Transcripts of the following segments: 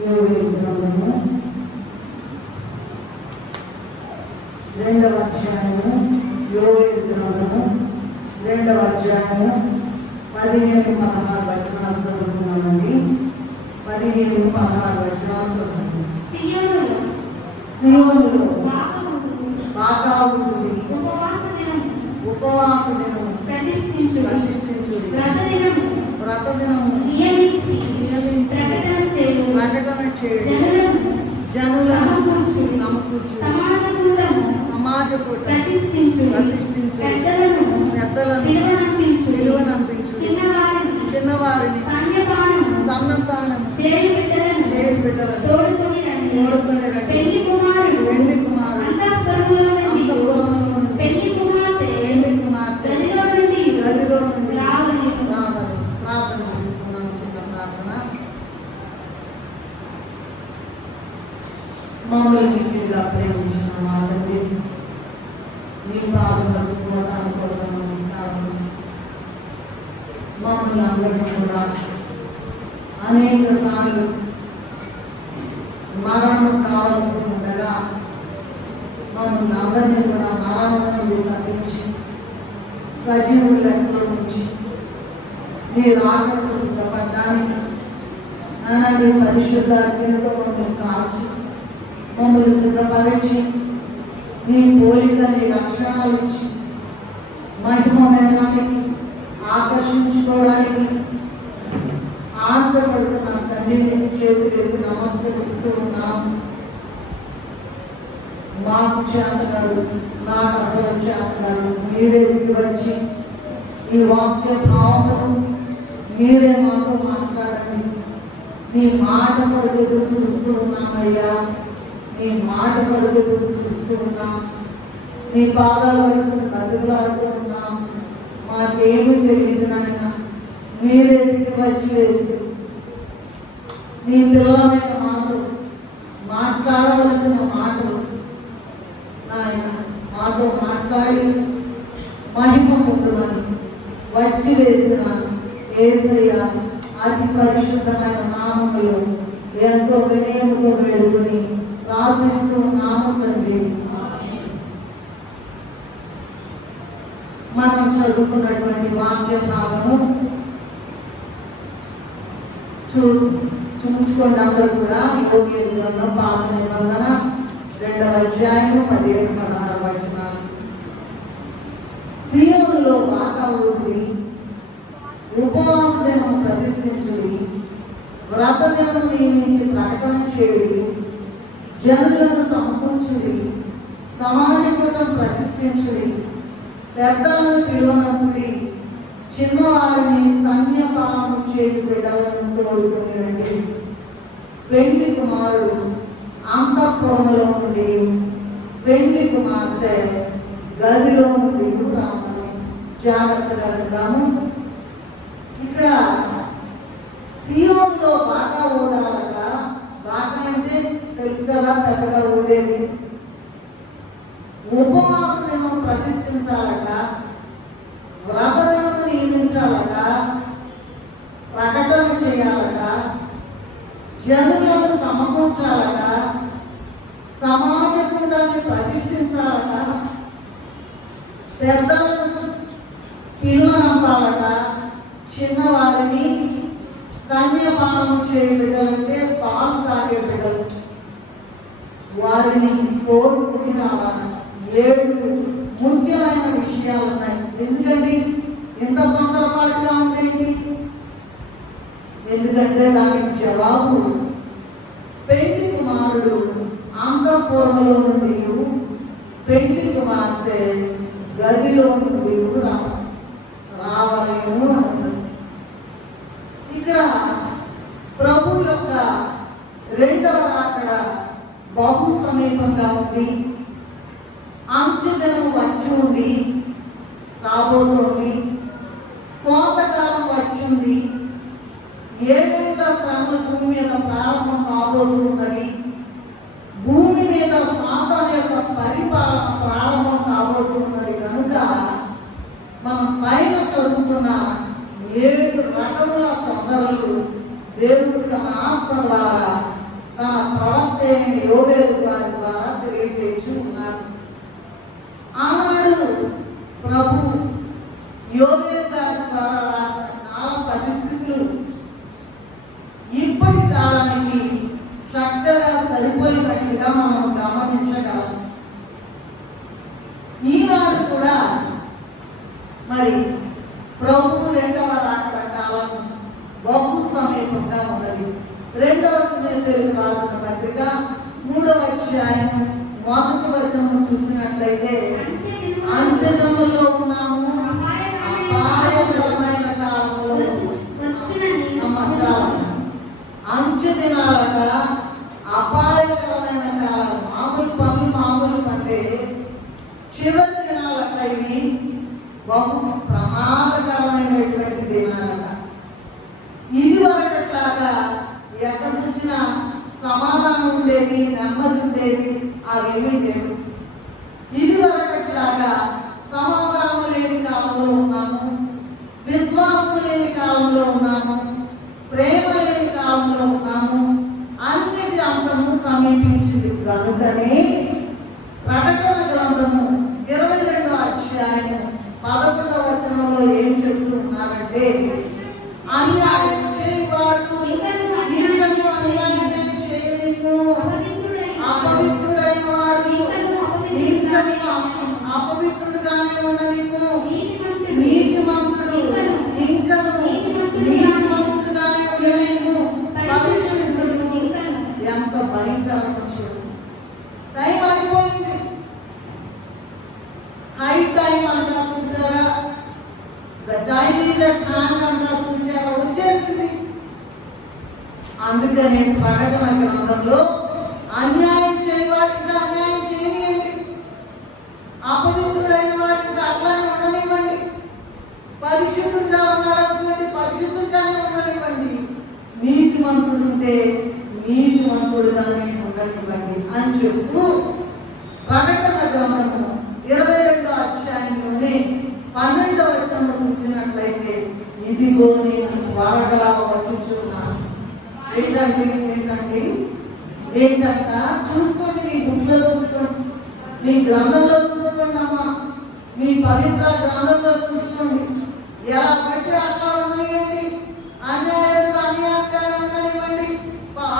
యోవేలు గ్రంథము 2వ అధ్యాయము, యోవేలు గ్రంథము 2వ అధ్యాయము 15-16 వచనాలు చదువుకున్నామండి. 15-16 వచనాలు చదువుకున్నాం. సియోనులో బాగా ఉంటుంది, ఉపవాస దినము ప్రతిష్ఠించు, వ్రత దినము నియమించి ప్రకటన చేయుడు, జనులను సమకూర్చు, సమాజకూటము ప్రతిష్ఠించు, పెద్దలను విలువనంపించు, చిన్నవారిని స్తన్యపానము చేయు బిడ్డలను తోడుకొని రండి. పెళ్లి కుమారుడు అంతఃపురములో పెళ్లి కుమార్తె గదిలో నుండి రావాలి. ప్రార్థన చేసుకున్నాం. చిన్న ప్రార్థన. మమ్మల్ని నీటిగా ప్రేమించిన మా తండ్రి, నీ పాదములకు కోటాను నమస్కారం. మమ్మల్ని అందరినీ కూడా అనేక సార్లు మరణం కావాల్సి ఉండగా మమ్మల్ని అందరినీ కూడా మరణం నుండి తప్పించి సజీవుల లెక్కలో నుంచి మీరు ఆకలికి సిద్ధపడ్డానికి నీ పరిశుద్ధ అగ్నితో మమ్మల్ని కాల్చి మమ్మల్ని సిద్ధపరిచి నీ పోలిక నీ లక్షణాలు ఇచ్చి మహిమ మేఘానికి ఆకర్షించుకోవడానికి ఆశపడుతున్న తండ్రి చేతులెత్తి నమస్కరిస్తూ ఉన్నాం. మాకు చేత గారు, నాకు అసలు చేత గారు, మీరే దిగి వచ్చి ఈ వాక్య భావమును మీరే మాతో మాట్లాడండి. నీ మాట కొరకు ఎదురు చూస్తూ ఉన్నామయ్యా, నీ మాట కొరకు ఎదురు చూస్తూ ఉన్నాం. నీ పాదాలు పట్టుకుని బతుకులాడుతూ ఉన్నాం. మాకేమీ తెలియదు నాయన, మీరే దిగి వచ్చి వేసి నీ పిల్లలైన మాతో మాట్లాడవలసిన మాటలు నాయన మాతో మాట్లాడి మహిమ పొందుమని వచ్చి వేసిన యేసయ్య అతి పరిశుద్ధమైన నామములో ఎంతో వినయముతో వేడుకొని ప్రార్థిస్తూ నామం తండ్రి. మనం చదువుకున్నటువంటి వాక్య భాగము చూపించుకోండి అందరూ కూడా. యోవేలు గ్రంథం పాత నిబంధన 2వ అధ్యాయము 15-16 వచనాలు. సియోనులో బాగా ఊరి, ఉపవాస దినము ప్రతిష్ఠించుడి, వ్రత దినము నియమించి ప్రకటన చేయుడి, జనులను సమకూర్చుడి, సమాజకూటం ప్రతిష్ఠించుడి, పెద్దలను పిలువనప్పుడి, చిన్నవారిని స్తన్యపానము చేయు బిడ్డలను తోడుకొని రండి. పెళ్లి కుమారుడు అంతఃపురములో నుండి, పెళ్లి కుమార్తె గదిలో నుండి రావాలి. జాగ్రత్తగా విన్నాము. ఇక్కడ సియోనులో బాగా ఊదాలట. బాగా అంటే తెలుసు కదా, పెద్దగా ఊదేది. ఉపవాస దినం ప్రతిష్ఠించాలట, వ్రత దినం నియమించాలట, ప్రకటన చేయాలట, జనులను సమకూర్చాలట, సమాజ కూటాన్ని ప్రతిష్ఠించాలట, పెద్దలను పిలువనంపాలట, చిన్నవారిని స్తన్యపానం చేయ బిడ్డలంటే పాలు తాగే బిడ్డలు వారిని తోడుకుని రావాలి. 7 ముఖ్యమైన విషయాలు ఉన్నాయి. ఎందుకండి ఇంత తొందరపాటుగా ఉండేది? ఎందుకంటే దానికి జవాబు పెళ్లి కుమారుడు అంతఃపురములో నుండి, పెళ్లి కుమార్తె గదిలో నుండి రావాలను అన్నది. ఇక్కడ ప్రభు యొక్క 2వ రాకడ బహు సమీపంగా ఉంది. అంత్యదినం వచ్చి ఉంది, రాబోతోంది. కోతకాలం వచ్చి ఉంది. 7 శ్రమలు భూమి మీద ప్రారంభం కాబోతున్నవి. భూమి మీద సాతాను యొక్క పరిపాలన ప్రారంభం కాబోతున్నది. కనుక మనం పైన చదువుతున్న 7 రకముల తొందరలు దేవుడు తన ఆత్మ ద్వారా అయిన యోవేలు వారి ద్వారా తెలియజేసి ఉన్నారు. ఆనాడు ప్రభు యోవేలు గారి ద్వారా రాసిన కాల పరిస్థితులు ఇప్పటి కాలానికి చక్కగా సరిపోయినట్టుగా మనం గమనించగలం. ఈనాడు కూడా మరి ప్రభు రెండవ రాకడ కాలం బహు సమీపంగా ఉన్నది. రెండవ కొరింథీయులకు రాసిన పత్రిక 3వ అధ్యాయం 1వ వచనం చూసినట్లయితే, అంచెలలో ఉన్నాము, అపాయకరమైన కాలంలో అంచె దినాలట, అపాయకరమైన కాలం. మామూలు పనులే చివరి దినాలట. ఇవి బహు ప్రమాదకరమైనటువంటి దినాలట. ఇది వరకట్లాగా ఎక్కడ చూసినా సమాధానం ఉండేది, నెమ్మది ఉండేది, అవేమీ లేవు. ఇది వరకట్లాగా సమాధానం లేని కాలంలో ఉన్నాము, విశ్వాసం లేని కాలంలో ఉన్నాము, ప్రేమ లేని కాలంలో ఉన్నాము. అన్నిటి అంతము సమీపించింది. కనుకనే ప్రకటన గ్రంథము 22వ అధ్యాయం 11వ వచనంలో ఏం చెప్తున్నారంటే, అన్యాయం చేయవాడు ఇంకను అన్యాయం చేయలేము, అపవిత్రుడైన వాడు ఇంకను అపవిత్రుడుగానే ఉండలేము, నీతిమంతుడు ఇంకను నీతిమంతుడుగానే ఉండలేము, పరిశుద్ధుడు. ఎంత భయంకరమైన చూడు. టైం అయిపోయింది. హై టైం అంటారు చూసారా, the time is at hand అంటారు చూసారా, వచ్చేసింది. అందుకని ప్రకటన గ్రంథంలో అన్యాయం చేయవాడు ఇంకా అన్యాయం చేయనివ్వండి, అపవిత్రుడైన వాడు ఇంకా అట్లానే ఉండనివ్వండి, పరిశుద్ధుడుగా ఉన్నాడు అనుకోండి పరిశుద్ధుడుగానే ఉండనివ్వండి, నీతిమంతుడు ఉంటే నీతిమంతుడుగానే ఉండనివ్వండి అని చెప్తూ ప్రకటన గ్రంథము 22వ అధ్యాయంలోనే 12వ వచనం చూసినట్లయితే, ఇదిగో నేను త్వరగా వచ్చుచున్నాను. ఏంటంట చూసుకోండి, నీ బుక్లో చూసుకోండి, నీ గ్రంథంలో చూసుకోండి అమ్మా, నీ పవిత్ర గ్రంథంలో చూసుకోండి. ఎలా పెడితే అట్లా ఉండనివ్వండి, అన్యాయంగా అన్యాయంగానే ఉండనివ్వండి,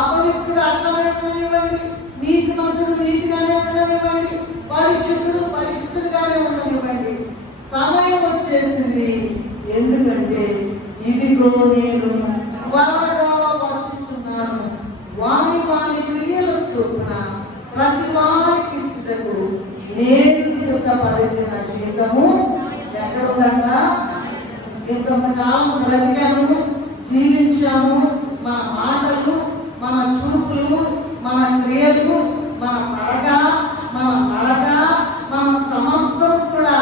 అపవిత్రుడు అట్లానే ఉండనివ్వండి, నీతిమంతుడు నీతిగానే ఉండనివ్వండి, పరిశుద్ధుడు పరిశుద్ధుడుగానే ఉండనివ్వండి. సమయం వచ్చేసింది. ఎందుకంటే ఇదిగో నేను త్వరగా వచ్చుచున్నాను, వారి క్రియలు చొప్పున ప్రతి వారికి ఇచ్చుటకు నేను సిద్ధపరిచిన జీతము ఎక్కడుందట. ఇంతకాలం బ్రతికాము, జీవించాము, మన మాటలు, మన చూపులు, మన క్రియలు, మన పడక, మన నడక, మన సమస్తం కూడా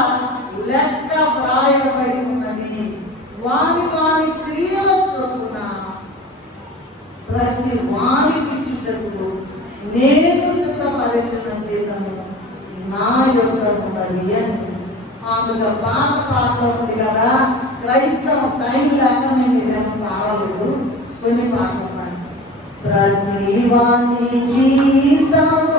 లెక్క వ్రాయబడి ఉన్నది. వారి క్రియల చొప్పున ప్రతి వారికి ఇచ్చుటకు నేను సిద్ధపరిచిన జీతము నా యొక్క ఉన్నది అని ఆమెగా పాటలో ఉంది కదా. క్రైస్తవ టైం లాగా మేము ఏదైనా పాడలేదు, కొన్ని పాటలు పాడి ప్రతి వాని జీతము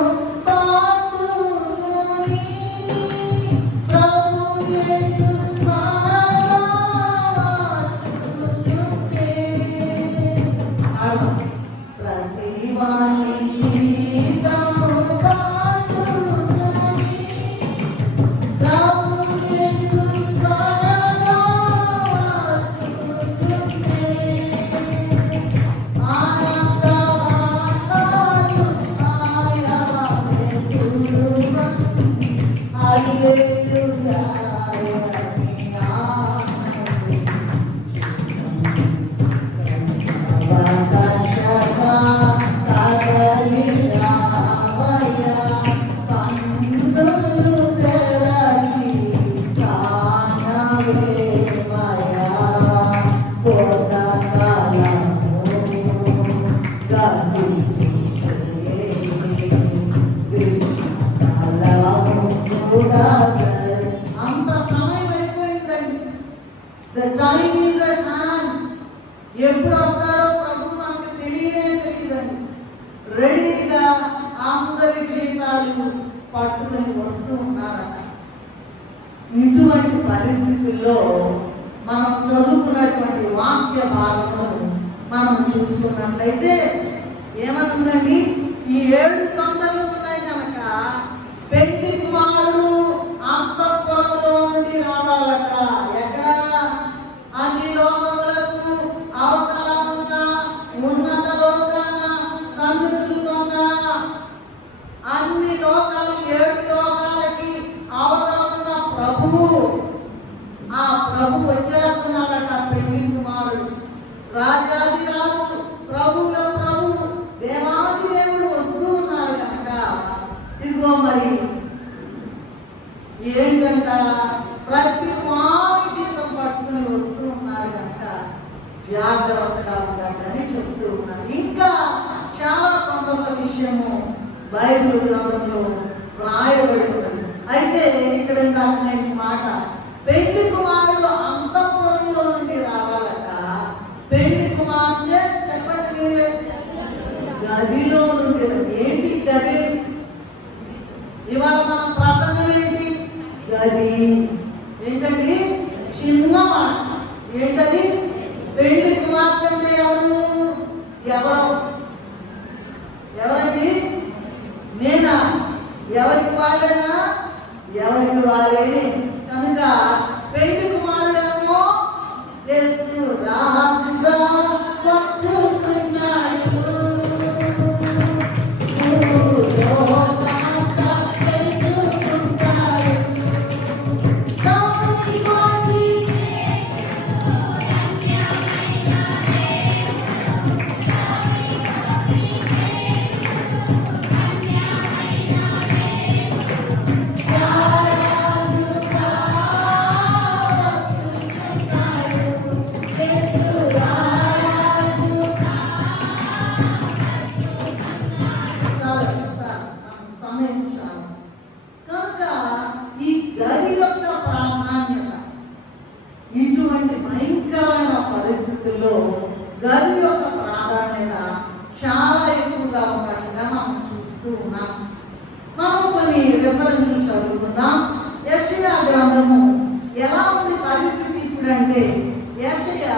ఎప్పుడు వస్తాడో ప్రభు మనకు తెలియదండి. రెడీగా జీతాలు పట్టుకొని వస్తూ ఉన్నారట. ఇటువంటి పరిస్థితుల్లో మనం చదువుకున్నటువంటి వాక్య భాగము మనం చూసుకున్నట్లయితే ఏమనుందండి, ఈ 7 తొందరలు ఉన్నాయి కనుక పెళ్లి కుమారుడు అంతఃపురంలో నుండి రావాలట. ఎక్కడ? అన్ని లోకములకు అవతల ఉన్న ఉన్నత లోకాన సన్నిధులు ఉన్న అన్ని లోకాలు 7 లోకాలకి అవతల ఉన్న ప్రభువు, ఆ ప్రభు వచ్చేస్తున్నాడట. పెళ్లి కుమారుడు రాజాది రాజు ప్రభువుల ప్రభు దేవాది దేవుడు వస్తూ ఉన్నారు కనుక ఇదిగో మరి ఏంటంట, ప్రతి వారి జీతం పట్టుకుని వస్తూ ఉన్నారు కనుక జాగ్రత్తగా ఉండాలని చెప్తూ ఉన్నారు. ఇంకా చాలా కొందల విషయము బైబిల్ గ్రంథంలో రాయబడి ఉన్నది. అయితే ఇక్కడ నేను మాట, పెళ్లి కుమారుడు అంతఃపురంలో నుండి రావాలట. పెళ్లి కుమార్తె చెప్పండి మీరే, గదిలో నుండి. ఏంటి గది? ఇవాళ మన ప్రసంగం ఏంటి? గది. ఏంటండి? చిన్న మాట. ఏంటది? పెళ్లి కుమార్తె అంటే ఎవరండి? నేనా? ఎవరికి వాళ్ళేనా? ఎవరికి వాళ్ళే. కనుక పెళ్లి కుమారుడేమో యేసు రాజుగా వచ్చుచున్నాడు. గది యొక్క ప్రాధాన్యత చాలా ఎక్కువగా ఉన్నట్టుగా మనం చూస్తూ ఉన్నాం. మనం కొన్ని రిఫరెన్స్లు చదువుకుందాం. యెషయా గ్రంథము ఎలా ఉంది పరిస్థితి ఇప్పుడంటే, యెషయా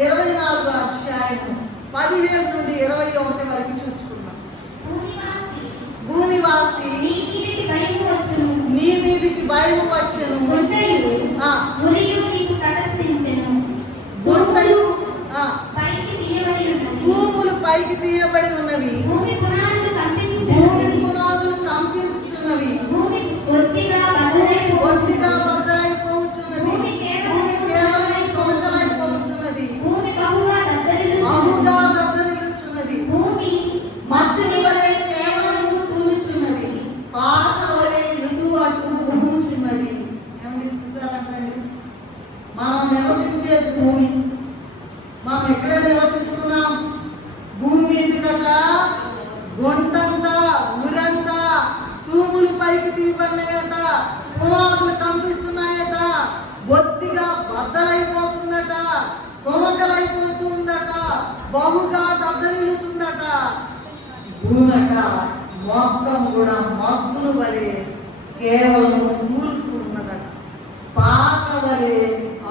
24వ అధ్యాయము 17 నుండి 21 వరకు చూసుకుందాం. భూనివాసి నీ మీదికి భయము వచ్చెను, గుంటయు తూములు పైకి తీయబడి ఉన్నవి, భూమి పునాదులు కంపించుచున్నవి, భూమి బొత్తిగా బద్దలైపోవచ్చున్నది, భూమి కేవలం తొలకలైపోవచ్చున్నది, బహుగా దద్దరిల్లుచున్నది, భూమి మట్టిని వలె కేవలము కూర్చున్నది, పాత వలె ఇటు అటు ఊగుచున్నది. ఏమని చూసారంటండి? మనం నివసించే భూమి, మనం ఎక్కడే నివసిస్తున్నాం? భూమి మీద గట గుంటంట, ఊరంట, తూములు పైకి తీయబడినాయట, పునాదులు కంపిస్తున్నాయట, బొత్తిగా బద్దలైపోతుందట, తొలకలైపోతుందట, బహుగా దద్దరిల్లుతుందట. భూమట మొత్తం కూడా మద్దులు వలె కేవలం కూలుకున్నదట, పాక వలె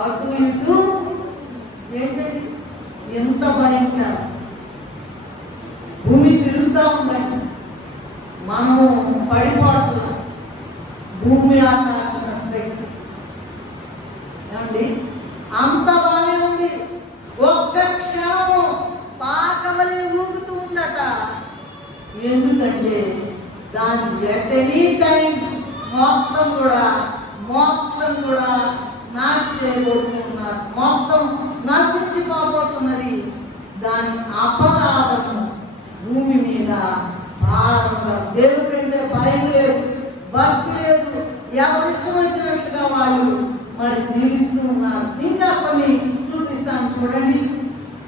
అటు ఇటు. ఏంటండి ఎంత భయంకరం! భూమి తిరుగుతూ ఉందండి, మనము పడిపోవట్ల. భూమి ఆకాశం శక్తి ఏమండి అంత బాగా ఉంది. ఒక్క క్షణము పాకవలి ఊగుతూ ఉందట. ఎందుకంటే దాని ఎట్ ఎనీ టైం మొత్తం కూడా నాశ చేయబోతున్నారు, మొత్తం నశించిపోబోతున్నది. దాని అపరాధము భూమి మీద భారంగా. దేవుడు అంటే భయం లేదు, భక్తి లేదు, ఎవరిష్టం వచ్చినట్టుగా వాళ్ళు మరి జీవిస్తూ ఉన్నారు. ఇంకా కొన్ని చూపిస్తాను చూడండి.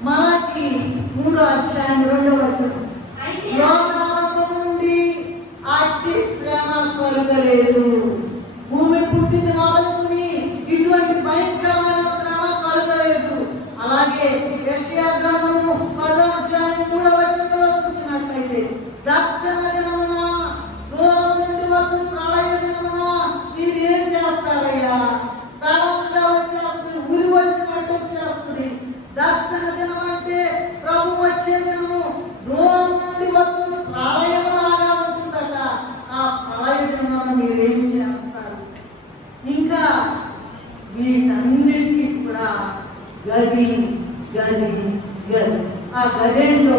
మలాకి 3వ అధ్యాయం 2వ వచనం, లోకారంభము నుండి అట్టి శ్రమ కలుగలేదు. భూమి పుట్టింది మొదలుకుని ఇటువంటి భయంకరమైన శ్రమ కలుగలేదు. అలాగే యెషయా గ్రంథము 10వ అధ్యాయం 3వ వచనంలో చూసినట్లయితే, దర్శన దినమున గది గది గది. ఆ గదేంటో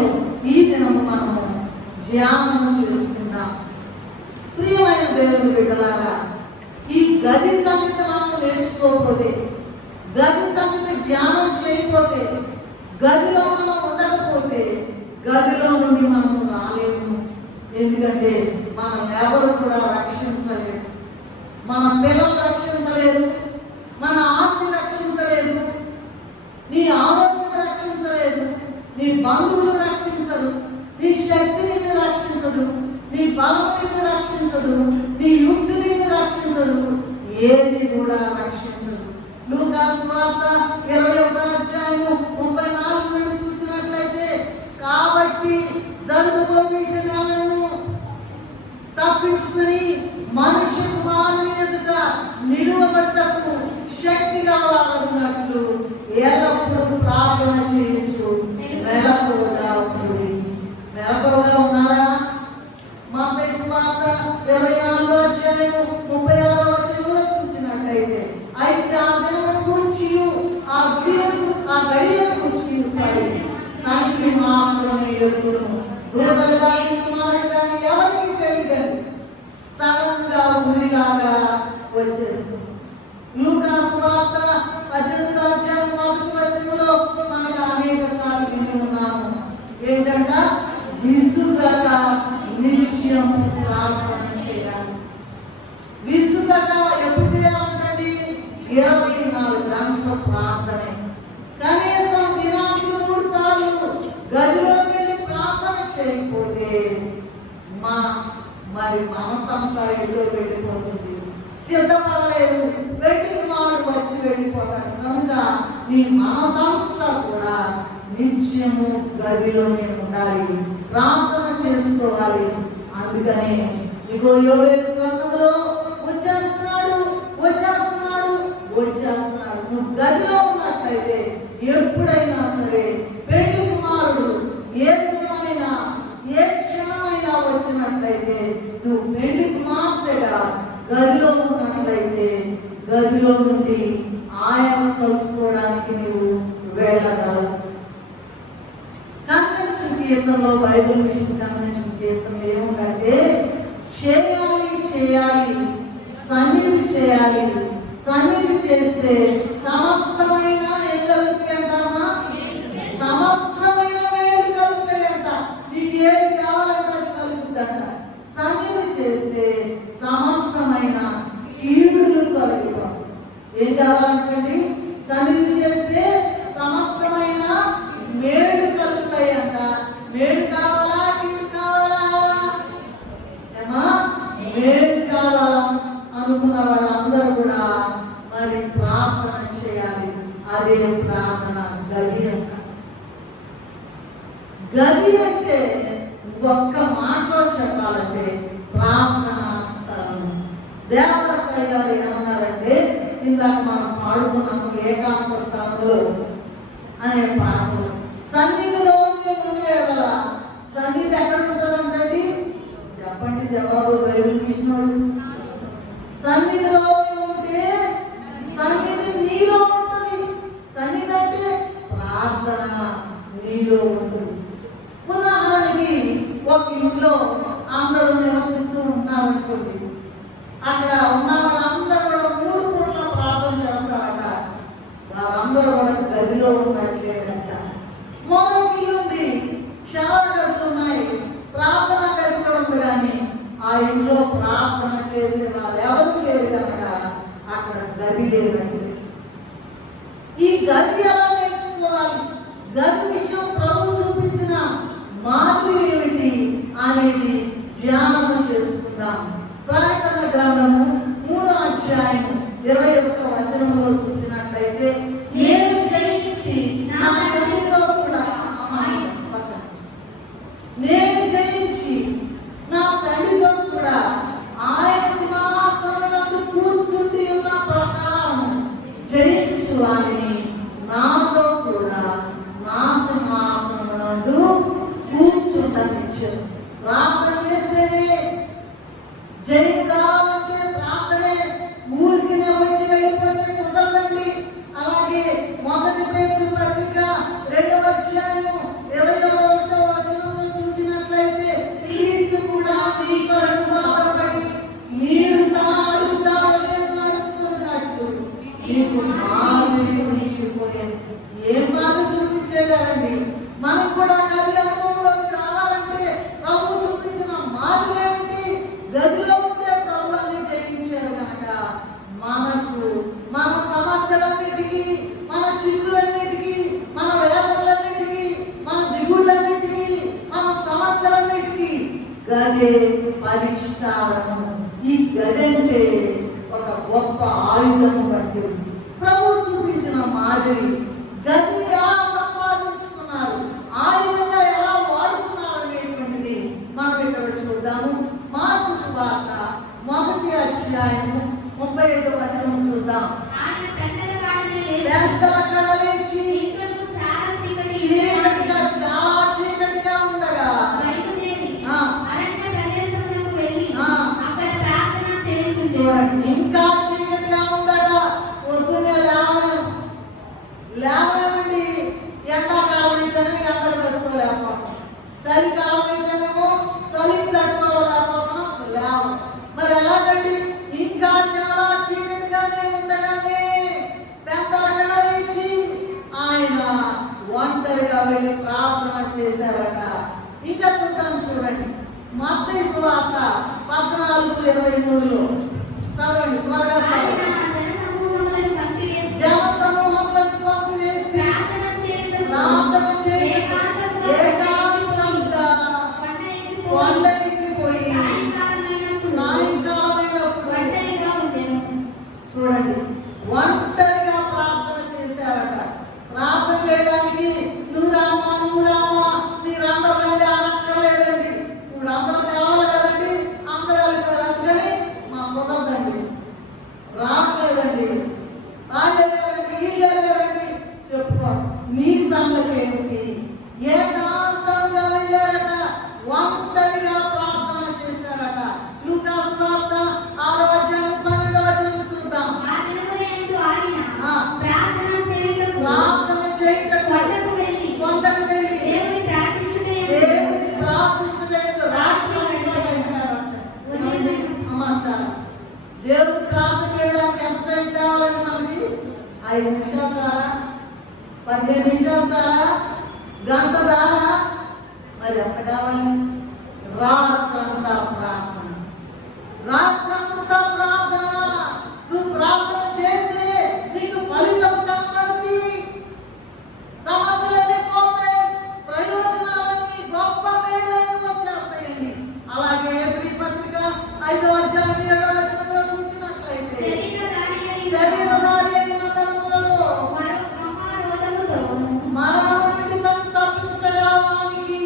ఈ దినం మనము ధ్యానం చేసుకుందాం. ప్రియమైన దేవుని బిడ్డలారా, ఈ గది సంగతి మనం నేర్చుకోకపోతే, గది సంగతి ధ్యానం చేయకపోతే, గదిలో మనం ఉండకపోతే గదిలో నుండి మనము రాలేము. ఎందుకంటే మనల్ని ఎవరు కూడా రక్షించలేదు. మన పిల్లలు రక్షించలేదు, మన ఆస్తి రక్షించలేదు, నీ ఆరోగ్యం రక్షించలేదు, నీ బంధువులు రక్షించరు, నీ శక్తి నిన్ను రక్షించదు, నీ బలం నిన్ను రక్షించదు, నీ యుక్తి నిన్ను రక్షించదు, ఏది కూడా రక్షించదు. లూకా సువార్త 21:34 నుండి చూసినట్లయితే, కాబట్టి జరుగుబో వీటిని తప్పించుకుని మనుష్య కుమారుని ఎదుట నిలువబట్టకు శక్తి కావాలన్నట్లు ఎల్లప్పుడూ ప్రార్థన చేయొచ్చు, మెలకువగా ఉంటుంది. మెలకువగా ఉన్నారా? మత్తయి సువార్త 24:36 చూసినట్లయితే, అయితే ఆ దినమును గూర్చి ఆ గడియను గూర్చి సరి తండ్రి మాత్రమే ఎరుగును, దూతలు కానీ కుమారుడు కానీ ఎవరికి తెలియదని సడన్ గా ఉరిలాగా వచ్చేస్తుంది. లూకా సువార్త 18:1 మనకు అనేక సార్లు విని ఉన్నాము. ఏంటంట? విసుగక నిత్యము ప్రార్థన చేయాలి. విసుగక ఎప్పుడు చేయాలంటండి? 24 గంటల ప్రార్థనే. కనీసం దినానికి 3 సార్లు గదిలోకి వెళ్ళి ప్రార్థన చేయకపోతే మరి మనసంతా ఎల్లో వెళ్ళిపోతుంది. సిద్ధపడలేదు, వెంటనే మాడు వచ్చి వెళ్ళిపోతాడు. కనుక నీ మనసంతా కూడా నిత్యము గదిలోనే ఉండాలి, ప్రార్థన చేసుకోవాలి. అందుకనే ఇగో యోవేలు గ్రంథంలో వచ్చేస్తున్నాడు. నువ్వు గదిలో ఉన్నట్లయితే ఎప్పుడైనా సరే పెళ్లి కుమారుడు ఏ దినమైనా ఏ క్షణమైనా వచ్చినట్లయితే నువ్వు పెళ్లి కుమార్తెగా గదిలో ఉన్నట్లయితే గదిలో నుండి ఆయన కలుసుకోవడానికి నువ్వు వెళ్ళగలవు. కన్వెన్షన్ కీర్తనలో, బైబిల్ మిషన్ కన్వెన్షన్ కీర్తనలో ఏముందంటే, చేయాలి సన్నిధి చేయాలి. సన్నిధి చేస్తే సమస్తమైన ఏం కలుగుతాయి అంటామా? సమస్తమైన మేలు కలుగుతాయంట. నీకు ఏది కావాలంటే అది కలుగుతుందంట. సన్నిధి చేస్తే సమస్తమైన కీడులు కలుగుతాయి. ఏం కావాలంటండి? సన్నిధి చేస్తే సమస్తమైన మేలు కలుగుతాయంట. మేలు కావాలా, కీడు కావాలా? ఏమా మేలు కావాలా అనుకున్న వాళ్ళందరూ కూడా మరి ప్రార్థన చేయాలి. అదే ప్రార్థన గది అంట. గది అంటే ఒక్క మాటలో చెప్పాలంటే ప్రార్థనా స్థలం. దేవదాసయ్య గారు ఏమన్నారంటే, ఇందాక మనం పాడుకున్నాము ఏకాంత స్థలంలో అనే పాటలు, సన్నిధిలో ఉండేవాళ్ళ సన్నిధి ఎక్కడ ఉంటుందంటండి? చెప్పండి జవాబు. బైబిల్ కృష్ణుడు సన్నిధిలో ఉంటే సన్నిధి నీలో ఉంటుంది. సన్నిధి అంటే ప్రార్థన నీలో ఉంటుంది. ఉదాహరణకి ఒక ఇంట్లో అందరూ నివసిస్తూ ఉన్నారనుకోండి, అక్కడ ఉన్న వాళ్ళందరూ కూడా 3 పూట్ల ప్రార్థన చేస్తారట. వాళ్ళందరూ కూడా గదిలో ఉన్నట్లేదంట. మరొక ఇల్లు ఉంది, చాలా గదులు ఉన్నాయి, ప్రార్థన గది కూడా ఉంది, కానీ ఆ ఇంట్లో ప్రార్థన చేసే వాళ్ళు ఎవరు లేరు కనుక అక్కడ గది లేదండి. ఈ గది ఎలా నేర్చుకోవాలి? గది విషయం ప్రభు చూపించిన మాదిరి ఏమిటి అనేది ధ్యానం చేసుకుందాం. ప్రకటన గ్రంథము 3:21 చూసినట్లయితే, నేను జయించి నా తండ్రితో కూడా ఆయన సింహాసనమునందు కూర్చుండి ఉన్న ప్రకారం జయించు వారిని నాతో కూడా నా సింహాసనమునందు కూర్చుండనిచ్చాను. ప్రార్థన చేస్తేనే జయం కావాలంటే ప్రార్థనే. ఊరికి వచ్చి వెళ్ళిపోతే కుదరదండి. అలాగే 1 పేతురు నీకు మాదిరి ఉంచిపోయాను. ఏం మాదిరి చూపించేయాలండి? మనం కూడా గది అనుభవంలోకి రావాలంటే ప్రభు చూపించిన మాదిరి ఏమిటి? గదిలో ఉండే ప్రభువుని జయించారు కనుక మనకు మన సమస్యలన్నిటికీ, మన చిక్కులన్నిటికీ, మన వేదనలన్నిటికీ, మన దిగుళ్ళన్నిటికీ, మన సమస్యలన్నిటికీ గదే పరిష్కారము. ఈ గది అంటే ఒక గొప్ప ఆయుధము వంటిది. ప్రభు చూపించిన మాదిరి గది ఎలా సంపాదించుకున్నారు, ఆయుధంగా ఎలా వాడుతున్నారు అనేటువంటిది మనం ఇక్కడ చూద్దాము. మార్కు సువార్త 1వ అధ్యాయము 35వ వచనం చూద్దాం. పెద్దల కడ లేచి చీకటిగా, చాలా చీకటిగా ఉండగా చూడండి, ఇంకా చీకటిగా ఉండగా పొద్దున్నే లేవలేమండి. ఎండాకాలం అయితేనే ఎండలు తట్టుకోలేకపోతాం, చలికాలం అయితేనేమో చలికి తట్టుకోలేకపోతున్నాం, లేవ. మరి ఎలాగండి? ఇంకా చాలా చీకటిగానే ఉండగానే పెద్దల కడ లేచి ఆయన ఒంటరిగా వెళ్ళి ప్రార్థన చేశారట. ఇంకా చూద్దాం, చూడండి మత్తయి సువార్త 14:23లో చదవండి, త్వరగా చదవండి. జన సమూహములను పంపివేసి ప్రార్థన చేయడం ఏకాంతంగా కొండకి పోయి సాయంకాలమైనప్పుడు చూడండి ఒంటరిగా ప్రార్థన చేశారట. ప్రార్థన చేయడానికి నువ్వు రామా మీరందరూ రండి అనక్కర్లేదండి. ఇప్పుడు అందరూ సెలవులు కదండి, అందరూ వెళ్ళిపోయారు కానీ మా కుదరదండి, రావట్లేదండి, వాళ్ళెళ్ళారండి, వీళ్ళెళ్ళారండి, చెప్పుకో నీ సంగతి ఏమిటి? ఏకాంతంగా వెళ్ళారట, ఒంటరిగా ప్రార్థన చేశారట. లూకా సువార్త 6వ అధ్యాయం 12వ వచనం చూద్దాం. ప్రార్థన చేయటకు కొండకు వెళ్ళి దేవుని ప్రార్థించలేదు. రాత్రి దేవుడు ప్రార్థన చేయడానికి ఎంత టైం కావాలండి మనకి? 5 నిమిషాలు చాలా? 15 నిమిషాలు చాలా? గంట చాలా? మరి ఎంత కావాలి? రాత్రంతా ప్రార్థన, రాత్రంతా ప్రార్థన. నువ్వు ప్రార్థన చేస్తే నీకు ఫలితం కనబడుతుంది. సమస్యలన్నీ పోతాయి, ప్రయోజనాలన్నీ, గొప్ప మేలన్నీ వచ్చేస్తాయండి. అలాగే ఎబ్రీ పత్రిక 5వ అధ్యాయం 7వ వచనంలో చూసినట్లయితే శరీరధారి అయిన తనములలో మరణము నుండి తను తప్పించగలవానికి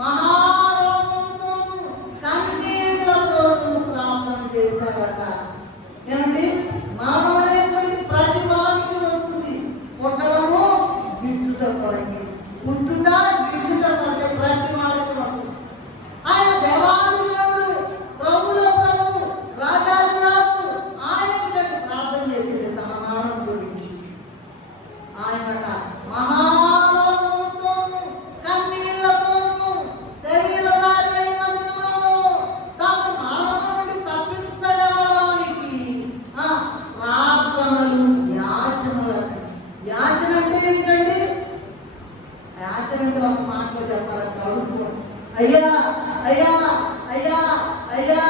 మహారోగముతోను కన్నీళ్లతోను ప్రార్థన చేశారట. ఏమండి? మరణం అనేటువంటి ప్రతి వానికి వస్తుంది. పుట్టడము గిట్టుట కొరకి, పుట్టుట గిట్టుట కొరకే ప్రతి వారికి వస్తుంది. ఆయన దేవాది దేవుడు, ప్రభుల ప్రభు, రాజాది రాజు, ఆయన ప్రార్థన చేసేది తన మరణం గురించి. ఆయనట మహారోగముతోను కన్నీళ్లతోను శరీరధారి అయిన దినములలో తాను మరణం నుండి తప్పించగలవానికి ప్రార్థనలు, యాచనలు. యాచన అంటే ఏంటండి? యాచన అంటే ఒక మాటలో చెప్పాలంటే అడుగుకోండి. అయ్యా అయ్యా అయ్యా అయ్యా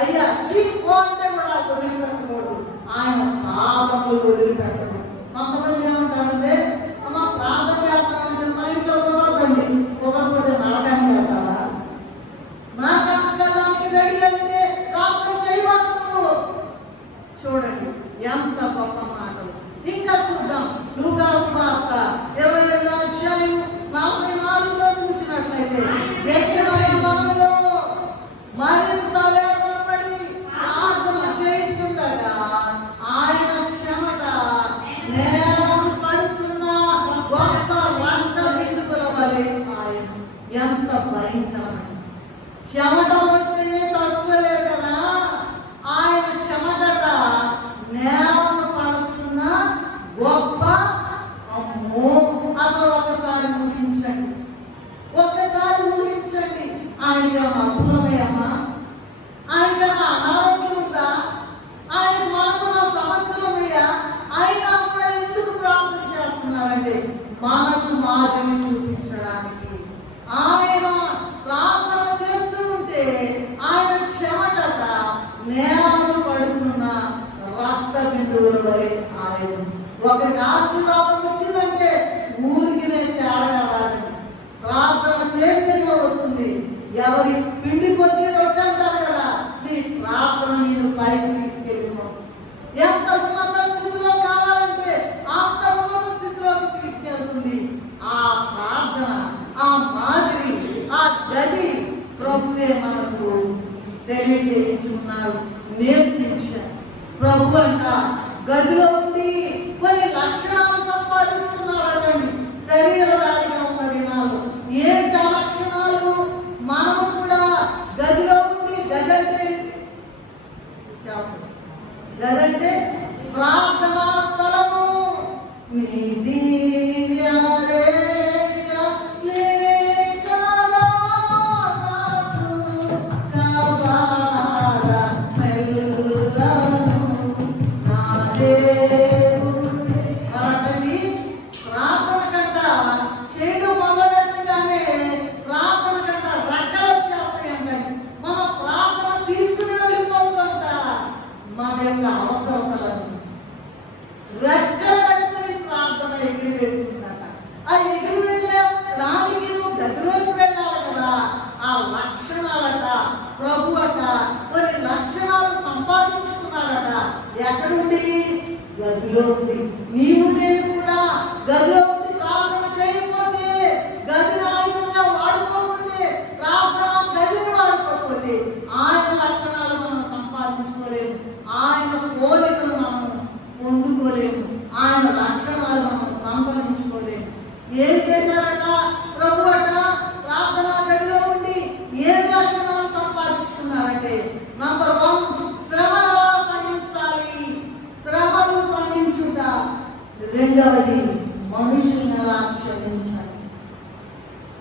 అయ్యా చీపో అంటే కూడా వదిలిపెట్టకూడదు. ఆయన పాదములు వదిలిపెట్టకూడదు. కొంతమంది ఏమంటారంటే, అమ్మ ప్రార్థన చేస్తామంటే మా ఇంట్లో కుదరదండి, కుదరకపోతే నరకానికి వెళ్తావా? నరకానికి వెళ్ళడానికి రెడీ అంటే ప్రార్థన చేయవచ్చు. చూడండి ఎంత గొప్ప మాటలు. ఇంకా చూద్దాం, లూకా సువార్త 22వ అధ్యాయం 44లో చూసినట్లయితే గెత్సేమనే వనములో మరింత వేదన పడి ప్రార్థన చేయించుండగా ఆయన చెమట నేలను పడుచున్న గొప్ప వంట బిందుకుల వలె ఆయన. ఎంత భయంకరమైన చెమట వస్తేనే తట్టుకోలేరు కదా. ఆయన చెమటట నేలను పడుచున్న గొప్ప, అమ్మో, అసలు ఒకసారి ఊహించండి, ఒకసారి ఊహించండి. ఆయన అద్భుతమయ్యమ్మా, ఆయన అనారోగ్యం ఉందా, ఆయన మనకున్న సమస్యలు ఉన్నాయా, ఆయన బిందువుల వలె ఆయన. ఒకరికి ఆశీర్వాదం వచ్చిందంటే ఊరికి నేను తేరగా రాదని, ప్రార్థన చేస్తేనే వస్తుంది. ఎవరి పిండి కొద్ది రొట్టె అంటారు కదా, నీ ప్రార్థన నేను పైకి తీసుకెళ్ళిపో. ఎంత ఉన్నత స్థితిలో కావాలంటే అంత ఉన్నత స్థితిలోకి తీసుకెళ్తుంది. ఆ ప్రార్థన, ఆ మాదిరి, ఆ గది ప్రభువే మనకు తెలియజేయించున్నారు, నేర్పించారు. ప్రభు అంట గదిలో ఉండి కొన్ని లక్షణాలు సంపాదించుకున్నారటండి. శరీరధారిగా ఉన్న దినాలు ఏంటి ఆ లక్షణాలు? మనము కూడా గదిలో ఉండి, గదంటే గదంటే ప్రార్థనా స్థలము, నీ దివ్య రేఖ లేఖలో నాకు కావాల మెల్లను నా దేవుడే. అలాంటి ప్రార్థన కంట చేయడం మొదలెట్టగానే ప్రార్థన కంట రెక్కలు వచ్చేస్తాయండి. మన ప్రార్థన తీసుకుని వెళ్ళిపోతుంట మన యొక్క అవసరతలను. రెక్కలు కట్టుకుని ప్రార్థన ఎగిరి పెట్టుకుంటాట. ఆ ఎగిరి వెళ్ళే దానికి నువ్వు గదిలోకి వెళ్ళాలి కదా. ఆ లక్షణాలట ప్రభు అట కొన్ని లక్షణాలు సంపాదించుకున్నారట. ఎక్కడుండి? గదిలో ఉండి. నీవు నేను కూడా గదిలో ఉండి ప్రార్థన చేయకపోతే, గదిని ఆయుధంగా వాడుకోకపోతే, ప్రార్థన గదిని వాడుకోకపోతే ఆయన లక్షణాలు మనం సంపాదించుకోలేము, ఆయన పోలికలు మనం పొందుకోలేము, ఆయన లక్షణాలు మనం సంపాదించుకోలేము. ఏం చేశారట ప్రభు అట? ప్రార్థన గదిలో ఉండి ఏం లక్షణాలు సంపాదించుకున్నారంటే, నంబర్ 1 శ్రమను సహించాలి, శ్రమను సహించుట. రెండవది మనుషులను ఎలా క్షమించాలి.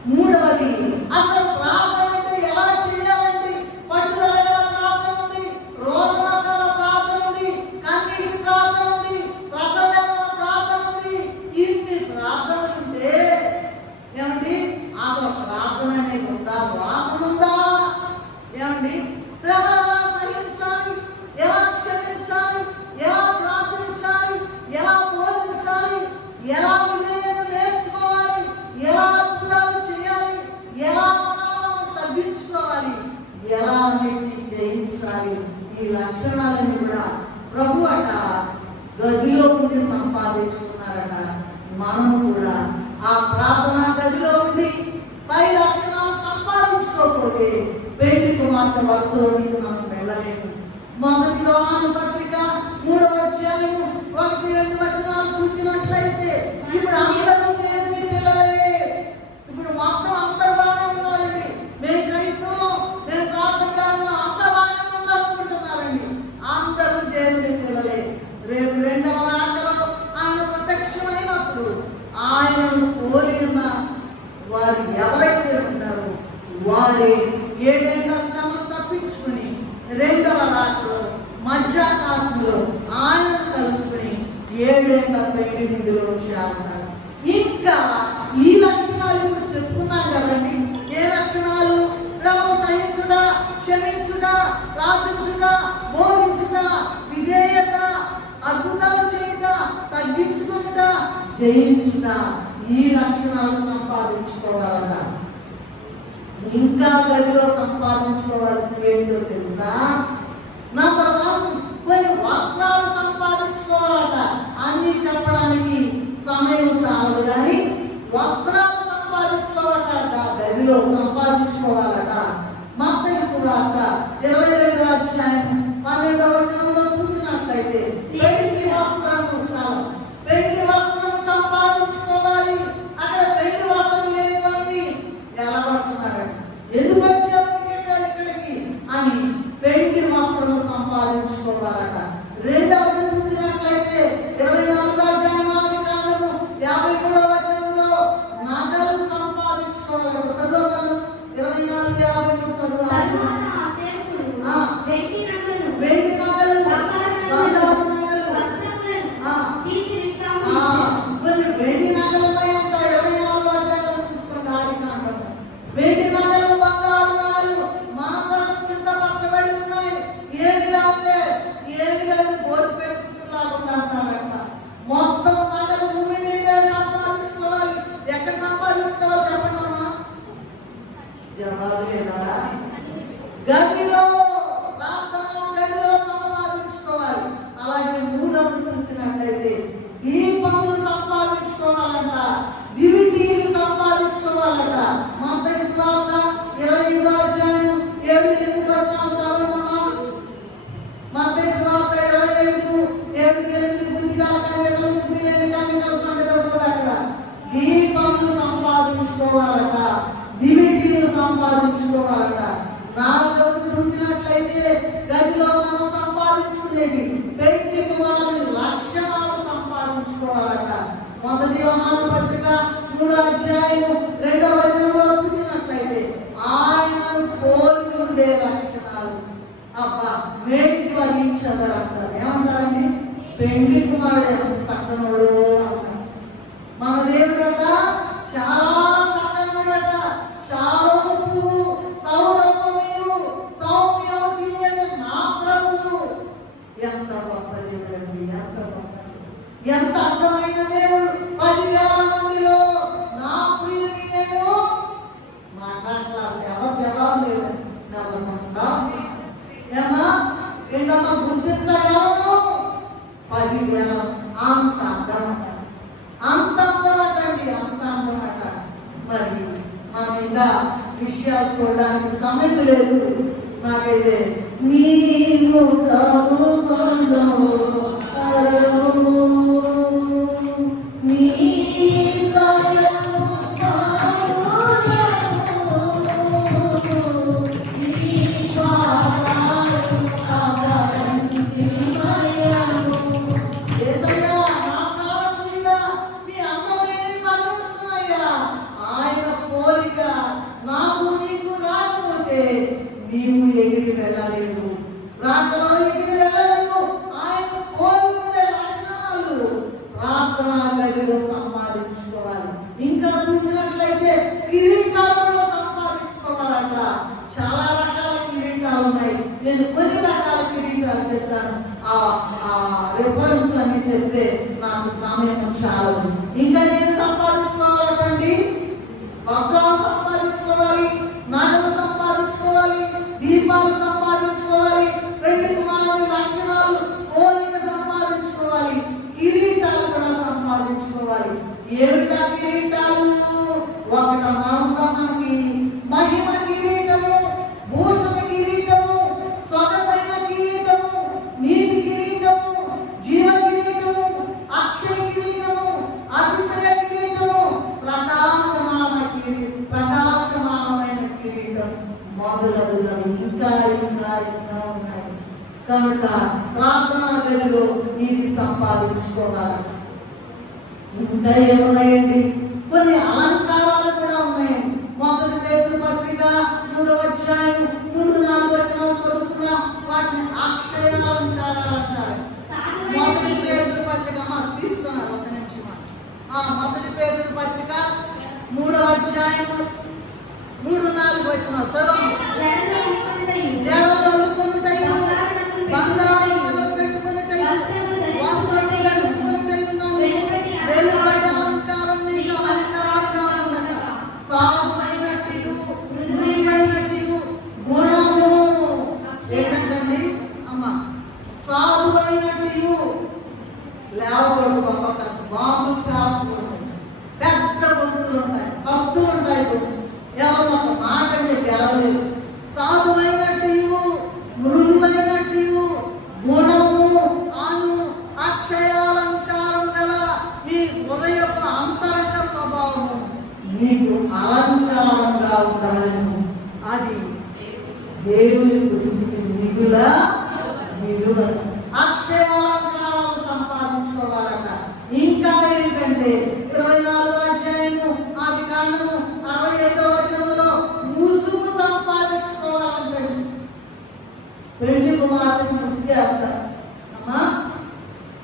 మూడవది అసలు ప్రార్థన అంటే ఎలా చేయాలండి? పట్టుదల గల ప్రార్థన ఉంది, రోదన గల ప్రార్థన ఉంది, కన్నీటి ప్రార్థన ఉంది, ప్రసవేదన ప్రార్థన ఉంది. ఇన్ని ప్రార్థనలు ఉంటే ఏమండి అసలు ప్రార్థన అనేది ఉందా? వాసన ఉందా? ఏమండి శ్రమ ఎలా సహించాలి, ఎలా క్షమించాలి, ఎలా ప్రార్థించాలి, ఎలా బోధించాలి, ఎలా విధేయత నేర్చుకోవాలి, ఎలా అద్భుతాలు చేయాలి, ఎలా మనల్ని తగ్గించుకోవాలి, ఎలా అన్నిటిని జయించాలి. ఈ లక్షణాలను కూడా ప్రభు అట గదిలో ఉండి సంపాదించుకున్నారట. మనము కూడా ఆ ప్రార్థనా గదిలో ఉండి పై లక్షణాలు సంపాదించుకోకపోతే పెళ్లి కుమార్తె వరుసలోనికి మనం వెళ్ళలేము. మొదటి యోహాను పత్రిక 3వ అధ్యాయము 1-2 వచనాలు చూసినట్లయితే ఇప్పుడు అందరూ దేవుని పిల్లలే. ఇప్పుడు మొత్తం అందరూ బాగానే ఉన్నారండి. మేము క్రైస్తవులు, మేము ప్రార్థనకారులు, అంత బాగానే ఉండాలనుకుంటున్నారండి. అందరూ దేవుని పిల్లలే. రేపు రెండవ రాకలో ఆయన ప్రత్యక్షమైనప్పుడు ఆయనను పోలి ఉన్న వారు ఎవరైతే ఉంటారో వారే ఏడేళ్ల శ్రమను తప్పించుకుని రెండవ రాకలో మధ్యాకాశంలో ఆయనను కలుసుకుని ఏడేళ్ల పెళ్లి విందులో చేస్తారు. ఇంకా ఈ లక్షణాలు ఇప్పుడు చెప్పుకున్నాం కదండి. ఏ లక్షణాలు? శ్రమను సహించుట, క్షమించుట, ప్రార్థించుట, బోధించుట, విధేయత, అద్భుతాలు చేయుట, తగ్గించుకుంట, జయించుట. ఈ లక్షణాలు సంపాదించుకోవాలట. ఇంకా గదిలో సంపాదించుకోవాల్సింది ఏంటో తెలుసా? నంబర్ 1 కొన్ని వస్త్రాలు సంపాదించుకోవాలట. అన్ని చెప్పడానికి సమయం చాలదు కానీ వస్త్రాలు సంపాదించుకోవాలట. గదిలో సంపాదించుకోవాలట. మత్తయి సువార్త 22వ అధ్యాయం 12వ వచనంలో చూసినట్లయితే పెళ్లి వస్త్రాలు చాలు, పెళ్లి వస్త్రం సంపాదించుకోవాలి. అక్కడ పెళ్లి వస్త్రం లేదండి, ఎలా పడుతున్నారండి, ఎందుకు వచ్చారు ఇక్కడికి అని పెళ్లి వస్త్రం సంపాదించుకోవాలట. రెండవది చూసినట్లయితే 24వ అధ్యాయం 53వ వచనంలో నగలు సంపాదించుకోవాలట. చదవగలను 24:53 చదవాలి. వెండి నగలు, బంగారు నగలు, వెండి నగలు ఉన్నాయంట. 24వ అధ్యాయంలో చూసుకోండి. ఆదికాండము వెండి నగలు, బంగారు నగలు మన కొరకు సిద్ధపరచబడి ఉన్నాయి. ఏమి గదిలో ప్రార్థన గదిలో సంపాదించుకోవాలి. అలాగే మూడవది చూసినట్లయితే దీపములు సంపాదించుకోవాలంట, దివిటీలు సంపాదించుకోవాలంట. మత్తయి సువార్త 25వ అధ్యాయం 7-8 వచనాలు చదవమన్నాం. మత్తయి సువార్త 25:7-8 బుద్ధిగల కన్యకలు బుద్ధిలేని కన్యకల సంగతి అక్కడ దీపములు సంపాదించుకోవాలట, దివిటీలు సంపాదించుకోవాలట. నాలుగవది చూసినట్లయితే గదిలో మనం సంపాదించుకునేది పెండి కుమారుని లక్షణాలు సంపాదించుకోవాలట. మొదటి యోహాను పత్రిక 3వ అధ్యాయం 2వ వచనంలో చూసినట్లయితే ఆయనను పోలి ఉండే లక్షణాలు. అబ్బా మేటి వరించదరు అంటారు. ఏమంటారండి? పెండి కుమారుడు ఎంత చక్కనోడు అంటారు. మన దేవుడట చాలా చక్కనోడట. శాలోము సౌరభమయు సౌమ్యవతీయైన నా ప్రభువు. ఎంత గొప్ప దేవుడండి, ఎంత గొప్ప, ఎంత అందమైన దేవుడు. 10,000 మందిలో నా ప్రియుని నేను మాట్లాడలేదు. ఎవరు జవాబు లేదు. ఏమా ఏంటమ్మా గుర్తించగలను? 10,000. అంత అందమట, అంత అందమటండి, అంత అందమట. మరి మనం ఇంకా విషయాలు చూడడానికి సమయం లేదు. నాకైతే నీవు నీవు ఎగిరి వెళ్ళలేవు, ప్రార్థన ఎగిరి వెళ్ళలేవు. ఆయన కోరుకునే లక్షణాలు ప్రార్థనా గదిలో సంపాదించుకోవాలి. ఇంకా చూసినట్లయితే కిరీటాలు కూడా సంపాదించుకోవాలంట. చాలా రకాల కిరీటాలు ఉన్నాయి. నేను కొన్ని రకాల కిరీటాలు చెప్తాను. ఆ రెఫరెన్స్ అని చెప్తే నాకు సమయం చాలదు. ఇంకా నేను సంపాదించుకోవాలండి. వస్త్రాలు సంపాదించుకోవాలి, నగలు సంపాదించుకోవాలి, దీపాలు సంపాదించుకోవాలి, పెండి కుమారుని లక్షణాలు పోలిక సంపాదించుకోవాలి, కిరీటాలు కూడా సంపాదించుకోవాలి. ఏమిటా కిరీటాలు? ఒకట మనకి మహిమ కిరీటము, భూషణ కిరీటము, సొగసైన కిరీటము, నీతి కిరీటము, జీవ కిరీటము, అక్షయ కిరీటము, అతిశయ కిరీటము, ప్రకాశమానమైన కిరీటం మొదలగునవి ఇంకా ఇంకా ఇంకా ఉన్నాయి. కనుక ప్రార్థనా గదిలో ఇది సంపాదించుకోవాలి. ఇంకా ఏమున్నాయండి? కొన్ని అలంకారాలు కూడా ఉన్నాయండి. మొదటి పేతురు పత్రిక 3వ అధ్యాయం 3-4 వచనాలు చదువుతున్నా వాటిని అక్షయ అలంకారాలు అంటారు. మొదటి పేతురు పత్రిక తీస్తున్నారు ఒక నిమిషం. మొదటి పేతురు పత్రిక 3వ అధ్యాయం 3-4 వచనాలు చదవండి. జడలు కొనుటయు, బంగారు పెట్టుకొనుటయు, వస్త్రములు ధరించుకొనుటయు, వెలుపటి అలంకారం మీకు అలంకారంగా ఉండక సాధువైనట్టు మృదువైనట్టు గుణము. ఏంటండి అమ్మ? సాధువైనట్టు లేవబడు పక్క బాంబు కాల్చుకుంటాయి, పెద్ద గొంతులు ఉంటాయి, భక్తులు ఉంటాయి. ఎవరు ఒక మాట అంటే గెలవలేదు. సాధువైనట్టు మృదువైనట్టు గుణము అను అక్షయాలంకారం గల ఈ హృదయపు అంతరంగ స్వభావము నీకు అలంకారంగా ఉండవలను. అది దేవుని దృష్టికి మిగుల విలువ. అక్షయాలంకారాలు సంపాదించుకోవాలట. ఇంకా ఏంటంటే 24వ అధ్యాయము ఆదికాండము 65వ వచనంలో ముసుగు సంపాదించుకోవాలంటే పెళ్లి కుమార్తె ముసుగు వేస్తారు. అమ్మా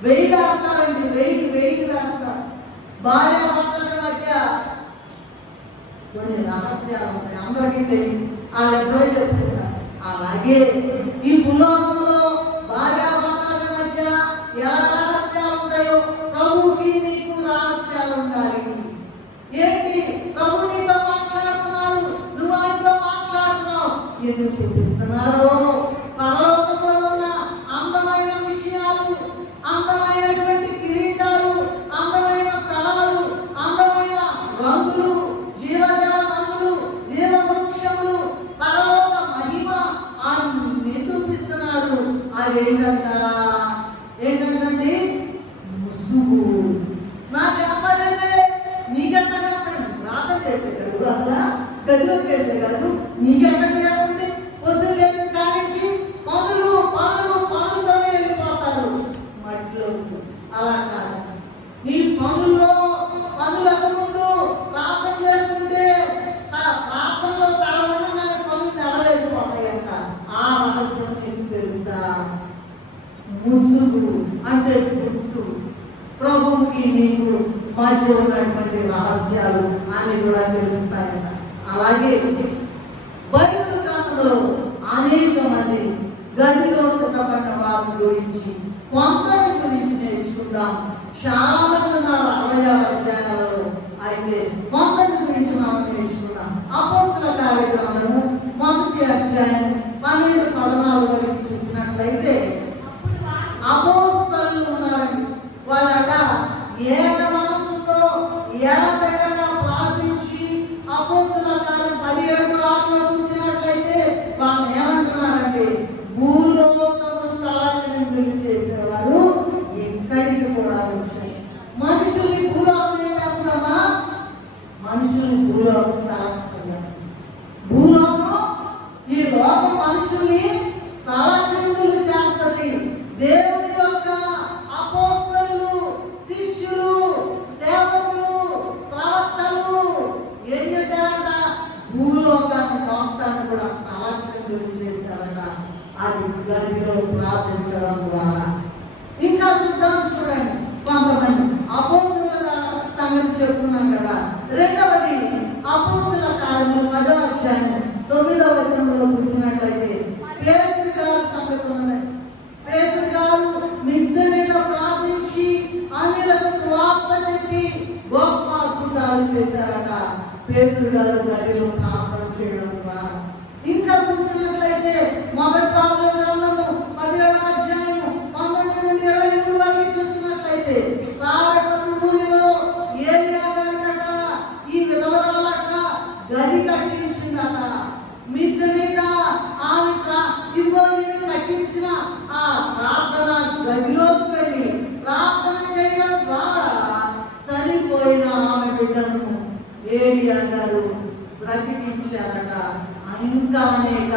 వెయ్యి వేస్తారండి, వెయ్యి వేస్తారు. భార్య భర్తల మధ్య కొన్ని రహస్యాలు ఉంటాయి, అందరికీ తెలియదు. వాళ్ళిద్దరూ చెప్తున్నారు. అలాగే ఈ భూలోకంలో భార్య భర్తల మధ్య ఎలా రహస్యాలు ఉంటాయో ప్రభువుకి నీకు రహస్యాలు ఉండాలి. ఏంటి? ప్రభు నీతో మాట్లాడుతున్నారు, నువ్వు ఆయనతో మాట్లాడుతున్నావు. ఎందుకు చూపిస్తున్నారు. పరలోకంలో ఉన్న అందమైన విషయాలు, అందమైనటువంటి కిరీటాలు, అందమైన స్థలాలు, అందమైన రంగులు, జీవజల రంగులు, జీవవృక్షములు, పరలోక మహిమ అన్ని చూపిస్తున్నారు. ఏంటంటే ముసుగు. నాకు కనపడేదే నీకెట్లా కనపడింది? ప్రార్థన చేసేటప్పుడు అసలు గదిలోకి వెళ్తే కాదు, నీకెక్కడ కనపడింది? పొద్దున్న లేచిన కానించి పనులతో వెళ్ళిపోతారు మట్టిలో. అలా కాదు, నీ పనులకు ముందు ప్రార్థన చేసుకుంటే ప్రార్థనలో సాగకుండానే పనులు నెరవేరిపోతాయంట. ఆ రహస్యం నీకు తెలుసా? ముసుగు అంటే గుర్తు. ప్రభువుకి నీకు మధ్య ఉన్నటువంటి రహస్యాలు అన్ని కూడా తెలుస్తాయట. అలాగే బైబిల్ గ్రంథంలో అనేక మంది గదిలో సిద్ధపడిన వారి గురించి, కొందరి గురించి నేర్చుకుందాం. చాలా మంది ఉన్నారు 66 అధ్యాయాలలో. అయితే కొందరి గురించి మనం నేర్చుకున్నాం. అపోస్తలుల కార్యక్రమము 1వ అధ్యాయం 12-14 వరకు చూసినట్లయితే అపోస్తలులు ఉన్నారండి. వాళ్ళట ఏక మనసుతో ఎడతెగక ప్రార్థించి అపోస్తలుల కార్యం 17:6 చూసినట్లయితే వాళ్ళు ఏమంటున్నారంటే, భూలోకము తలకిందులు చేసేవారు ఎక్కడికి కూడా వచ్చాయి. మనుషుల్ని భూలోకం ఏం చేస్తున్నామా? మనుషుల్ని భూలోకం తలకిందులు, భూలోకం ఈ లోకం మనుషుల్ని తలకిందులు చేస్తుంది. దేవుని యొక్క అపోస్తలులు, శిష్యులు, సేవకులు, ప్రవక్తలు ఏం చేశారంట? భూలోకాన్ని మొత్తాన్ని కూడా తలకిందులు చేశారట. అది గదిలో ప్రార్థించడం ద్వారా. ఇంకా చూడండి, కొంతమంది అపోస్తలుల సంగతి చెప్పుకున్నాం కదా. రెండవది అపోస్తలుల కార్యము 10వ అధ్యాయం 9వ వచనంలో చూసినట్లయితే పేతురు గారి సంగతి ఉన్నది. పేతురు గారు మిద్దె మీద ప్రార్థించి అన్యులకు సువార్త చెప్పి గొప్ప అద్భుతాలు చేశారట. పేతురు గారు గదిలో ప్రార్థన చేయడం ద్వారా. ఇంకా చూసినట్లయితే మొదటి రాజుల గ్రంథము 17వ అధ్యాయము 19-23 వరకు చూసినట్లయితే సారెపతు ఊరిలో ఏలియా గారికట ఈ విధవరాలట గది కట్టించిందట. మిద్దె మీద ఆమె ఇదిగో నేను కట్టించిన ఆ ప్రార్థన గదిలోకి వెళ్ళి ప్రార్థన చేయడం ద్వారా చనిపోయిన ఆమె బిడ్డను ఏలియా గారు బ్రతికించారట. ఇంకా అనేక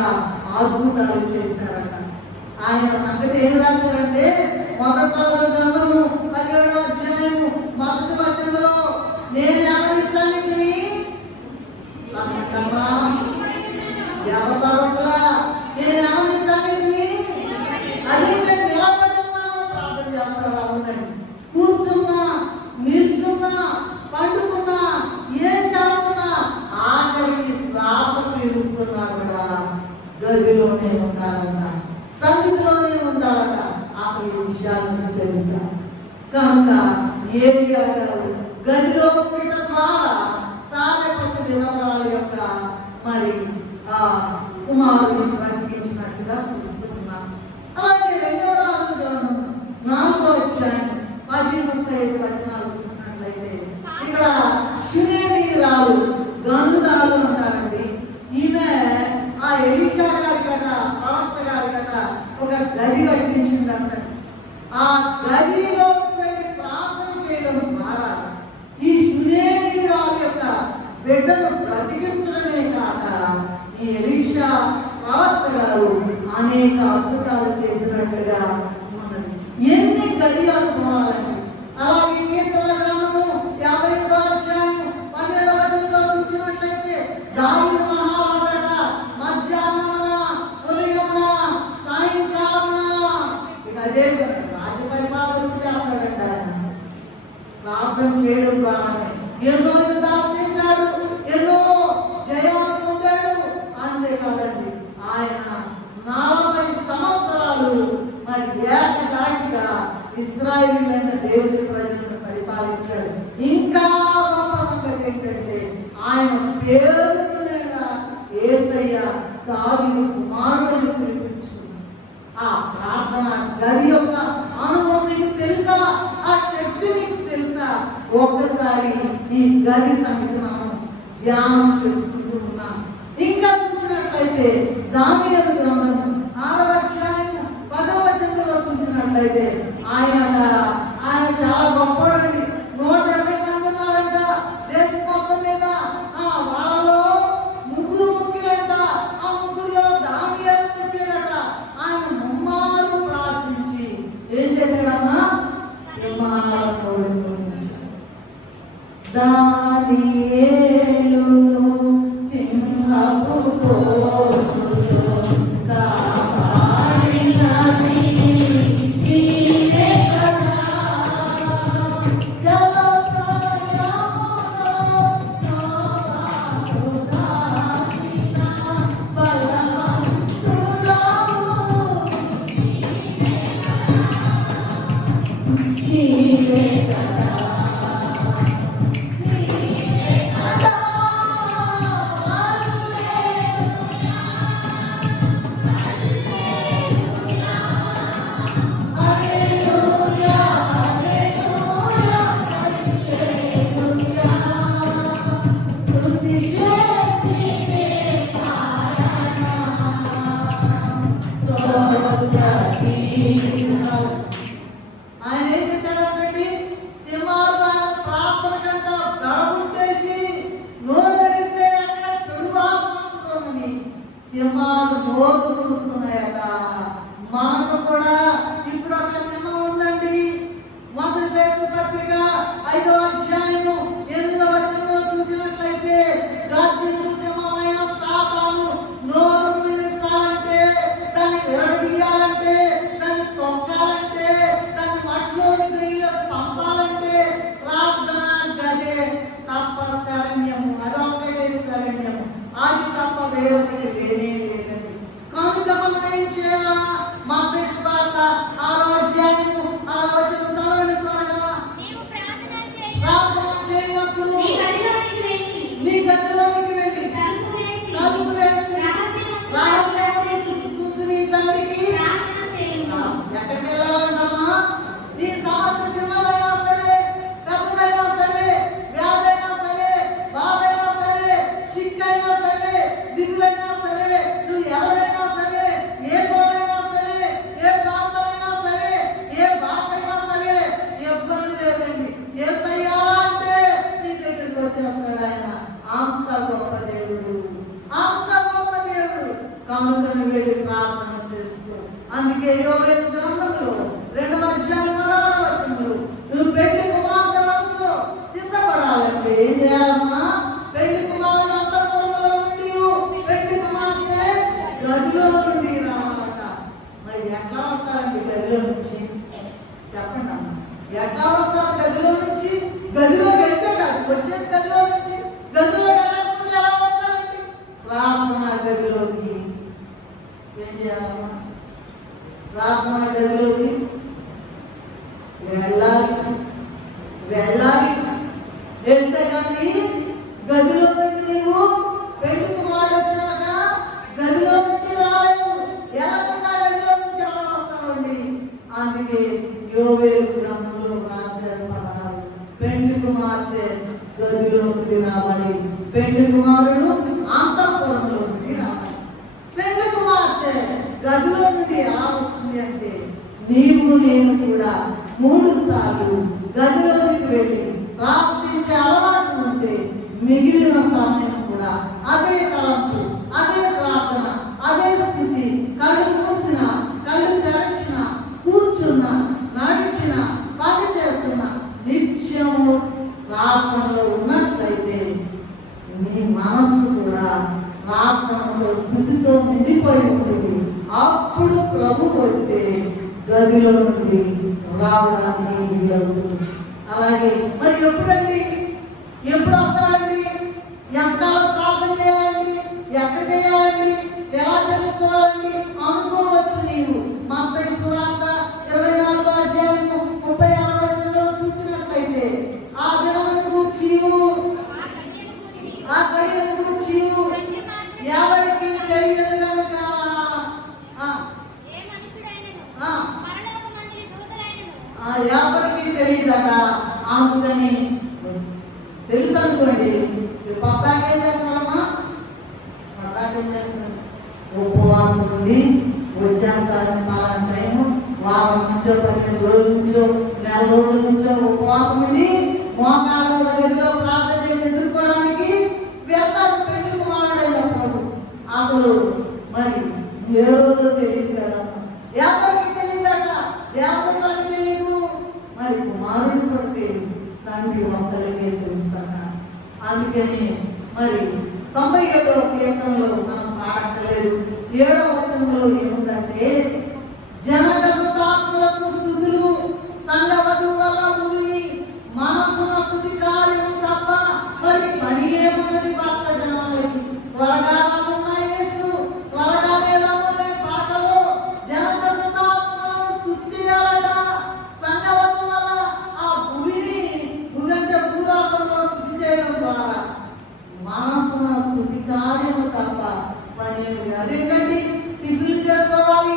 అద్భుతాలు చేశారట. ఆయన సంగతి ఏం రాశారంటే మొదటి రాజుల గ్రంథము 17వ అధ్యాయము 1వ వచనంలో, నేను ఎవరి సన్నిధిని నేను ఎవరి సన్నిధిని అది నిలబడుతున్నా ప్రార్థన చేస్తారా? అవునండి. కూర్చున్నా, నిల్చున్నా, పండుకున్నా, ఏం చేస్తున్నా, ఆఖరికి శ్వాస పీలుస్తున్నా కూడా గదిలోనే ఉండాలట, సన్నిధిలోనే ఉండాలట. అసలు ఈ విషయాలను తెలుసా? కనుక ఏలియా గారు గదిలో పెట్ట ద్వారా సారెపతు విధవరాల యొక్క మరి కుమారుడిని బ్రతికించినట్టుగా చూస్తున్నాం. అలాగే 2వ రాజుల గ్రంథం 4వ అధ్యాయం 10-35 వచనాలు చూసినట్లయితే ఇక్కడ షునేమీరాలు, గనురాలు అంటారండి. ఈమె ఆ ఎలీషా గారి కట, ప్రవక్త గారి కట ఒక గది కట్టించిందంట. ఆ గదిలో వెళ్ళి ప్రార్థన చేయడం ద్వారా ఈ షునేమీరాలు యొక్క బిడ్డను బ్రతికించడమే కాక ఈ ఎలీషా ప్రవక్త గారు అనేక అద్భుతాలు చేసినట్టుగా ఉన్నది. ఎన్ని గది అనుభవాలండి. అలాగే కీర్తనల గ్రంథము 51వ అధ్యాయం 17వ వచనంలో చూసినట్లయితే దావీదు మహారాజట మధ్యాహ్నమున, ఉదయమున, సాయంకాలమున ఇక అదే రాజ పరిపాలన చేస్తాడంట. ఆయన ప్రార్థన చేయడం ద్వారానే ఎన్నో యుద్ధాలు చేశాడు, ఎన్నో జయాలు పొందాడు. అంతేకాదండి, ఆయన 40 సంవత్సరాలు మరి ఏకదాటిగా ఇశ్రాయేలీయులైన దేవుని ప్రజలను పరిపాలించాడు. ఇంకా గొప్ప సంగతి ఏంటంటే ఆయన పేరుతో యేసయ్య దావీదు కుమారుడు గది యొక్క అనుభవం నీకు తెలుసా? ఆ శక్తి నీకు తెలుసా? ఒక్కసారి ఈ గది సంగతి మనం ధ్యానం చేసుకుంటూ ఉన్నాం. ఇంకా చూసినట్లయితే దానియేలు గ్రంథం 6వ అధ్యాయం 10వ వచనంలో చూసినట్లయితే ఆయన చాలా గొప్పవాడండి. 120 మంది ఉన్నారంట దేశం మొత్తం మీద. వాళ్ళలో ముగ్గురు ముఖ్యులంట. ఆ ముగ్గురులో దానియేలు ముఖ్యుడట. ఆయన ముమ్మారు ప్రార్థించి ఏం చేశాడమ్మా? దానియేలును సింహపు కోటులో కాపాడినది నీవే కదా. జలప్రళయములో నోవాహు దాచిన బలవంతుడవు నీవే కదా. ఆయన ఏం చేశాడంటే సింహాలు ఆయన ప్రార్థన కంట దడబుట్టేసి నోరెరిస్తే అక్కడ చెడు వాసన వస్తుందని సింహాలు నోరు పూస్తున్నాయట. మనకు కూడా ఇప్పుడు ఒక సింహం ఉందండి. మొదటి పేతురు పత్రిక 5వ అధ్యాయము 8వ వచనంలో చూసినట్లయితే గర్జించు సింహమైన సాతాను నోరు పూరించాలంటే, దాన్ని విరగదీయాలంటే, దాన్ని తొక్కాలంటే, దాన్ని మట్లోని పంపాలంటే ప్రార్థన గదే తప్ప శరణ్యము. అదొక్కటే శరణ్యము. అది తప్ప వేరొకటి వేరే లేదండి. కనుక మనం ఏం చేయాలా? మత్తయి సువార్త 6వ అధ్యాయము 6వ వచనం చదవండి త్వరగా. ప్రార్థన చేయనప్పుడు నీ గదిలోనికి వెళ్ళి తలుపు వేసి రహస్యమును చూసి నీ తండ్రికి ఎక్కడికి వెళ్ళాలంటామా? నీ సమస్య చిన్నదైనా సరే, పెద్దదైనా సరే, వ్యాధైనా సరే, బాధైనా సరే, చిక్కైనా సరే, దిగులైనా సరే, నువ్వు ఎవరైనా సరే, ఏ కోడైనా సరే, ఏ ప్రాంతమైనా సరే, ఏ భాష అయినా సరే, ఇబ్బంది లేదండి. యేసయ్యా అంటే నీ దగ్గరికి వచ్చేస్తాడు ఆయన. అంత గొప్ప దేవుడు, అంత గొప్ప దేవుడు. కనుక నువ్వు వెళ్ళి ప్రార్థన చేసుకో. అందుకే యోవేలు గ్రంథంలో 2వ అధ్యాయం 16వ వచనంలో నువ్వు పెళ్లి కుమార్తె వరుసలో సిద్ధపడాలంటే ఏం చేయాలమ్మా? పెళ్లి కుమారుడు అంతఃపురంలో నుండి పెళ్లి కుమార్తె గదిలో నుండి రావాలట. మరి ఎట్లా వస్తారండి గదిలో నుంచి? చెప్పండి అమ్మా, ఎట్లా వస్తారు గదిలో నుంచి? గదిలో వెళ్తే కాదు వచ్చేది, గదిలో నుంచి. గదిలో వెళ్ళకపోతే ఎలా వస్తారండి? ప్రార్థన గదిలోకి ఏం చేయాలమ్మా? ప్రార్థన గదిలోకి వెళ్ళాలి. వెళ్తే కానీ గదిలో నుండి నీవు పెళ్లి కుమారుడు వచ్చినాక గదిలో నుంచి రాలేవు. ఎలాగుండా గదిలో నుంచి ఎలా వస్తామండి? అందుకే యోవేలు గ్రంథంలో రాశారు 16 పెళ్లి కుమార్తె గదిలో నుండి రావాలి, పెళ్లి కుమారుడు అంతఃపురంలో నుండి రావాలి. పెళ్లి కుమార్తె గదిలో నుండి ఎలా వస్తుంది అంటే, నీవు నేను కూడా 3 సార్లు గదిలోకి వెళ్ళి ప్రార్థించే అలవాటు ఉంటే మిగిలిన సమయం కూడా అదే తలంపు, అదే ప్రార్థన, అదే స్థితి. కళ్ళు మూసిన, కళ్ళు తెరచిన, కూర్చున్న, నడిచిన, పని చేస్తున్న, నిత్యము ప్రార్థనలో ఉన్నట్లయితే నీ మనస్సు కూడా ప్రార్థనలో స్థితితో నిండిపోయి ఉంటుంది. అప్పుడు ప్రభు వస్తే గదిలో నుండి రావడానికి వీలవుతుంది. అలాగే మరి ఎప్పుడండి? ఎప్పుడు వస్తారండి? ఎంత ప్రార్థన చేయాలండి? ఎక్కడ చేయాలండి? ఎలా తెలుసుకోవాలండి? అనుకోవచ్చు నీవు. మత్తయి సువార్త 24వ అధ్యాయము 36వ వచనంలో చూసినట్లయితే ఆ దినమును గూర్చి ఆ గడియను గూర్చి ఎవరికి తెలియదు కనుక ఎవరికి తెలియదట. అందుకని తెలుసు అనుకోండి, పద్దాకేం చేస్తారమ్మా? పద్దాకేం చేస్తారు? ఉపవాసం ఉండి వచ్చేస్తారని పలానా టైము, వారం నుంచో 15 రోజుల నుంచో నెల రోజుల నుంచో ఉపవాసం ఉండి మోకాళ్ళ దగ్గరలో ప్రార్థన చేసి ఎదుర్కోవడానికి వెళ్తారు పెళ్లి కుమారుడైనప్పుడు. అసలు మరి ఏ రోజు తెలియదు కదా, ఎవరికి తెలియదట, దేవతలకు తెలియదు, మరి కుమారుడు కూడా తెలియదు, తండ్రి ఒక్కరికే తెలుస్తున్నారు. అందుకని మరి 97వ కీర్తనలో మనం పాడక్కలేదు. 7వ వచనంలో ఏముందంటే, జనక సుతాత్మలకు స్తుతులు, సంగవధు వల్ల ముని మనసున స్తుతి కార్యము తప్ప మరి పని ఏమున్నది భక్త జనాలకి. త్వరగా రమ్మన్న యేసు, త్వరగానే రమ్మనే పాటలో జనక సుతాత్మలను స్తుతి చేయాలట. సంగవధు వల్ల ఆ భూమిని భూమంటే భూలోకంలో స్తుతి చేయడం ద్వారా మనసున స్తుతి కార్యము తప్ప పని ఏమి. అదేంటండి? టిఫిన్లు చేసుకోవాలి,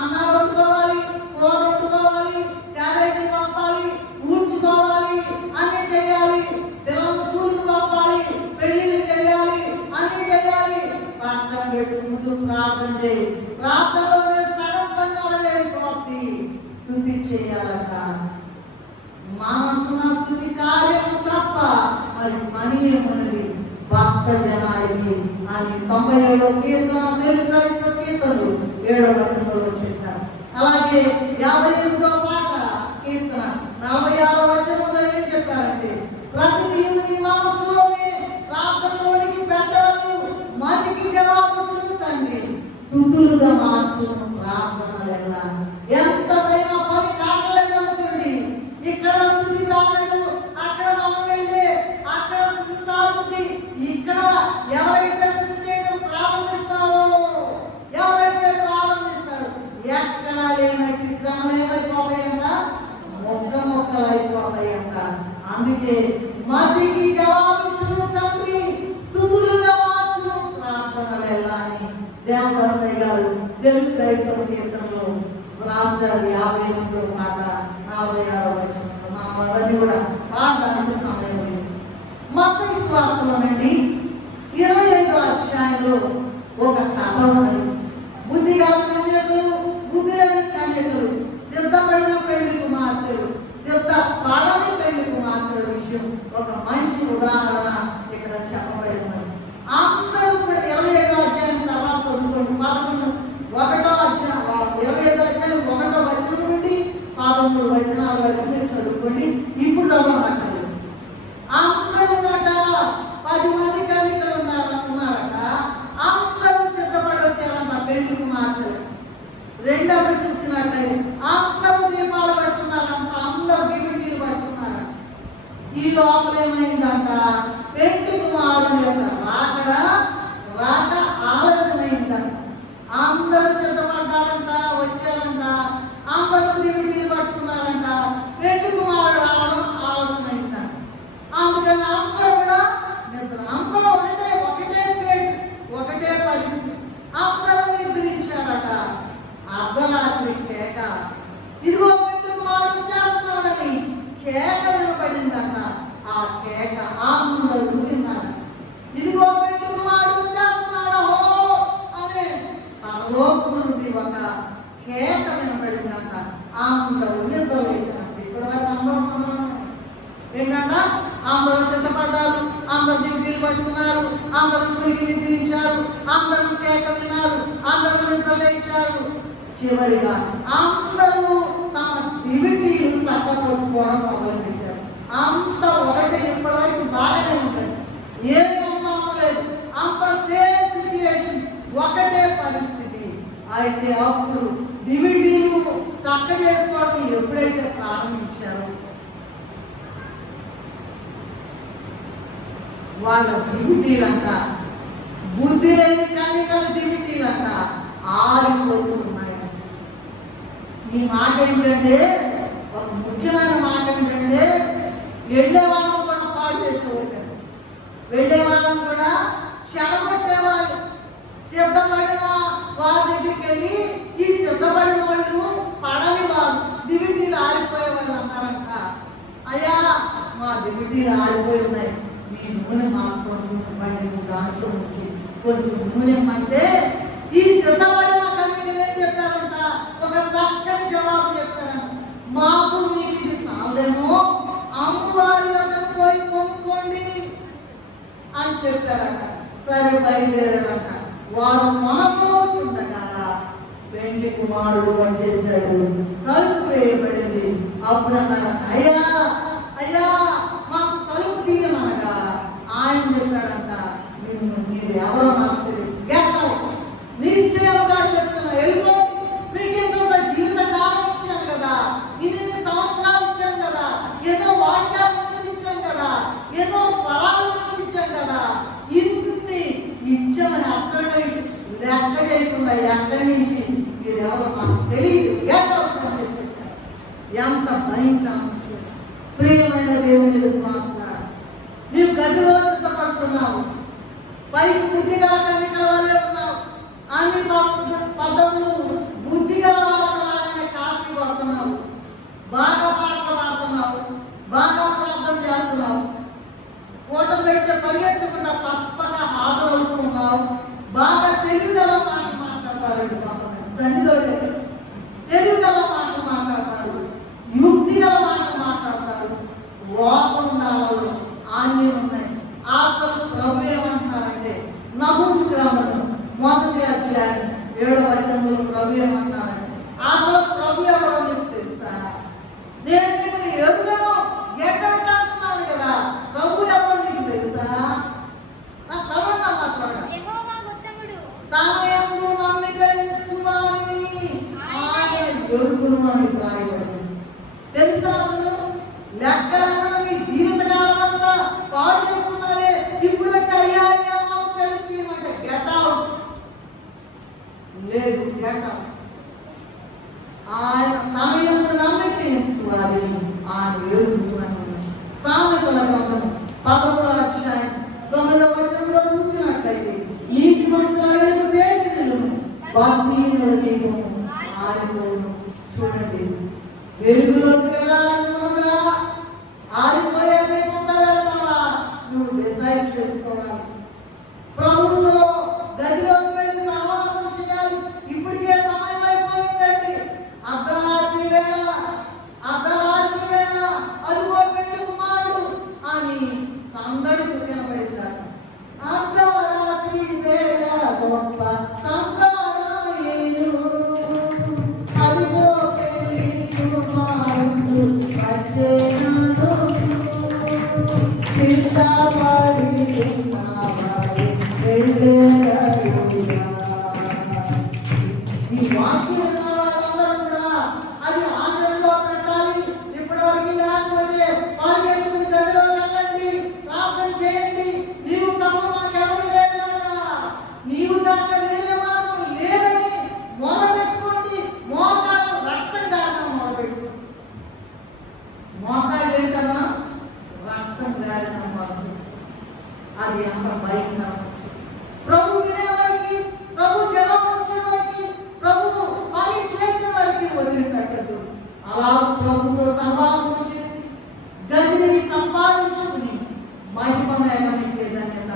అన్నం వండుకోవాలి, కూర వండుకోవాలి, క్యారేజీ పంపాలి, ఊడ్చుకోవాలి, అన్ని చేయాలి, పిల్లలు స్కూల్కి పంపాలి, పెళ్లిళ్ళు చేయాలి, అన్ని చేయాలి. ప్రార్థన పెట్టు, ముందు ప్రార్థన చేయి. ప్రార్థనలోనే సగం పని లేకపోతే స్తుతి చేయాలట. మనసున స్తుతి కార్యము తప్ప మరి పని ఏమన్నది భక్త జనానికి అని 97వ కీర్తన తెలుగు క్రైస్తవ కీర్తనలు 7వ వచనంలో చెప్పారు. అలాగే 58వ పాట కీర్తన 46వ వచనంలో ఏం చెప్పారంటే, ప్రతి నీ మనసులోనే ప్రార్థనలోనికి పెట్టవలను, మతికి జవాబు తండ్రి స్తుతులుగా మార్చును ప్రార్థనలెల్లా. ఎంతైనా పని కాగలేదు అనుకోండి, ఇక్కడ స్తుతి రాలేదు, అక్కడ మనం వెళ్ళి అక్కడ స్తుతి సాగుతుంది. ఇక్కడ ఎవరైతే స్తుతి చేయడం ప్రారంభిస్తారో, ఎవరైతే ప్రారంభిస్తారో ఎక్కడ లేనట్టి శ్రమలు ఏమైపోతాయంట? మొక్కలు అయిపోతాయంట. అందుకే మతికి జవాబిచ్చును తండ్రి స్తుతులుగా మార్చును ప్రార్థనలెల్లా అని దేవదాసయ్య గారు తెలుగు క్రైస్తవ కీర్తనలో రాశారు. 58వ మాట 46వ వచనంలో. మనం అవన్నీ కూడా పాడడానికి సమయం లేదు. మత్తయి సువార్తలోనండి 25వ అధ్యాయంలో ఒక కథ ఉన్నది. బుద్ధి గల కన్యకలు, బుద్ధి లేని కన్యకలు, సిద్ధపడిన పెళ్లి కుమార్తెలు, సిద్ధపడని పెళ్లి కుమార్తెల విషయం ఒక మంచి ఉదాహరణ ఇక్కడ చెప్పబడి ఉన్నది. అందరూ కూడా 25వ అధ్యాయం తర్వాత చదువుకోండి. 1వ అధ్యాయం 25వ అధ్యాయం 1వ వచనం నుండి 13 వచనాల వరకు మీరు చదువుకోండి. ఇప్పుడు చదవమంటారు. అందరూ 10 మంది కన్యకలు ఉన్నారట. అందరూ సిద్ధపడి వచ్చారన్న పెళ్లి కుమార్తెలు. రెండవ చూసినట్లయితే అందరూ దీపాలు పట్టుకున్నారంట, అందరూ దివిటీలు పట్టుకున్నారంట. ఈ లోపల ఏమైందంట? పెళ్లి కుమారుడు యొక్క రాక ఆలస్యమైందంట. అందరూ సిద్ధపడ్డారంట, వచ్చారంట, అందరూ దివిటీలు పట్టుకున్నారంట. పెళ్లి కుమారుడు రావడం ఆలస్యమైందంట. అందుకని అందరూ కూడా అందరూ ఒకటే స్టేట్, ఒకటే పరిస్థితి, అందరూ నిద్రించారట. అర్ధరాత్రి కేక, ఇదిగో పెళ్లి కుమారుడు చేస్తున్నాడని కేక వినపడిందట. ఆ కేక అందరూ విన్నారు. ఇదిగో పెళ్లి కుమారుడు చేస్తున్నాడు అనే పరలోకము నుండి ఒక కేక వినపడిందట. అందరూ నిద్రలేచారంట. ఇక్కడ అందరూ సమానం ఏంటంట? అందరూ సిద్ధపడ్డారు, అందరూ దివిటీలు పట్టుకున్నారు, అందరూ తిరిగి నిద్రించారు, అందరూ కేక విన్నారు, అందరూ నిద్రలేచారు. చివరిగా అందరూ తమ దివిటీలు చక్కపరుచుకోవడం మొదలుపెట్టారు. అంత ఒకటి ఇప్పటివరకు బాగానే ఉంటుంది, ఏం అనుమానం లేదు, అంత సేమ్ సిచ్యువేషన్, ఒకటే పరిస్థితి. అయితే అప్పుడు దివిటీలు చక్క చేసుకోవడం ఎప్పుడైతే ప్రారంభించారో వాళ్ళ దివిటీలంట, బుద్ధి లేని కన్యకల దివిటీలంట ఆరిపోతున్నాయి. ఈ మాట ఏంటంటే, ఒక ముఖ్యమైన మాట ఏంటంటే, వెళ్ళే వాళ్ళని కూడా పాడు చేసుకోవాలి, వెళ్ళే వాళ్ళని కూడా చెడగొట్టేవాళ్ళు. సిద్ధపడిన వాళ్ళ దగ్గరికి వెళ్ళి ఈ సిద్ధపడిన వాళ్ళు పడని వాళ్ళు దివిటీలు ఆరిపోయే వాళ్ళు అన్నారు. అయ్యా మా దిగుటీలు ఆడిపోయి ఉన్నాయి, మీ నూనె మాకు కొంచెం ఇవ్వండి, దాంట్లో నుంచి కొంచెం నూనె ఇమ్మంటే ఈ సిద్ధపడిన కమిటీ ఏం చెప్పారంట? ఒక చక్కని జవాబు చెప్పారంట. మాకు మీకు ఇది సాలేమో, అమ్మవారి వద్దకు పోయి కొనుక్కోండి అని చెప్పారట. సరే బయలుదేరారట. వారు కొనబోచుండగా పెండ్లి కుమారుడు వచ్చేసాడు, తలుపు వేయబడింది. అప్పుడు అన్నారు, అయ్యా అయ్యా మాకు తలుపు తీయమనగా ఆయన చెప్పాడంట, మీరు ఎవరో నాకు తెలియదు, నిశ్చయంగా చెప్తున్నా వెళ్ళిపో, మీకు ఎంతో జీవిత కాలం ఇచ్చాను కదా, ఇన్ని సంవత్సరాలు ఇచ్చాను కదా, ఎన్నో వాక్యాలు వినిపించాను కదా, ఎన్నో స్వరాలు వినిపించాను కదా, ఇన్ని ఇచ్చామని అక్షరంగా లెక్క చేయకుండా ఎక్కడి నుంచి మీరెవరో నాకు తెలియదు అని చెప్పేశారు. ఎంత భయంకరం! ప్రియమైన దేవుని విశ్వాసంగా నీవు గదిలో సిద్ధపడుతున్నావు, పైకి బుద్ధి గల కన్నికల వల్లే ఉన్నావు, అన్ని పద్ధతులు బుద్ధి గల వాళ్ళలాగానే కాపీ పడుతున్నావు, బాగా పాటలు పాడుతున్నావు, బాగా ప్రార్థన చేస్తున్నావు, పూట పెడితే పరిగెత్తకుండా తప్పక హాజరవుతున్నావు, బాగా తెలుగుగల మాట మాట్లాడతారు, తెలుగుగల మాట మాట్లాడతారు, యుక్తి గల మాట మాట్లాడతారు, లోపంలో ఆన్యం ఉన్నాయి. అసలు ప్రభు ఏమంటున్నారంటే నహూము గ్రంథము 1వ అధ్యాయం 7వ వచనంలో ప్రభు ఏమంటున్నారంటే అసలు ప్రభు ఎవరో మీకు తెలుసా? నేను మిమ్మల్ని ఎదుగను ఎట్టంటున్నాను కదా, ప్రభు ఎవరో మీకు తెలుసా? చదవండి మాట్లాడ. తన యందు నమ్మిక ఉంచువారిని ఆయన ఎరుగును అని రాయబడింది. తెలుసా? అసలు లెక్కలన్నా నీ జీవితకాలం అంతా పాడు చేసుకున్నావే, ఇప్పుడు లేదు గెటౌట్. ఆయన తన యందు నమ్మిక ఉంచువారిని ఆయన ఎరుగును అని. సామెతల గ్రంథం 11వ అధ్యాయం 9వ వచనంలో చూసినట్లయితే నీతిమంతుల వెలుగు తేజస్సును భక్తిహీనుల దీపము ఆరిపోవును. చూడండి, వెలుగులోకి వెళ్ళాలనుకున్నా ఆరిపోయే దీపంతో వెళ్తావా? నువ్వు డిసైడ్ చేసుకోవాలి. ప్రభువుతో గదిలోకి వెళ్ళి సహవాసం చేయాలి. ఇప్పటికే సమయం అయిపోయిందండి. అర్ధరాత్రి వేళ అదిగో పెళ్లి కుమారుడు అని సందడి వినబడిందట. అర్ధరాత్రి వేళ గొప్ప సందడాయేను, అదిగో పెళ్లి కుమారుడు వచ్చేను, సిద్ధపడి ఉన్నవారు వెళ్ళేరయ్యా. ఈ వాక్యం విన్న వాళ్ళందరూ కూడా అది ఆచరణలో పెట్టాలి. ఇప్పటివరకు లేకపోతే వారికి ఎదుగుని గదిలో వెళ్ళండి, ప్రార్థన చేయండి. నీవు తప్ప మాకెవరు లేదు కదా, నీవు కాక వేరే మార్గం లేదని మొదలుపెట్టుకోండి. మోకాలు రక్తం కారణం మొదలుపెట్టుకోండి. మోకాలు ఏంటన్నా రక్తం కారణం మొదలు. అది అంత భయంకరం. ప్రభు వినేవారికి, ప్రభు జవాబు వచ్చే వారికి, ప్రభు పని చేసే వారికి వదిలిపెట్టదు. అలా ప్రభుతో సహవాసం చేసి గదిని సంపాదించుకుని మహిమమేగమిచ్చే ధన్యత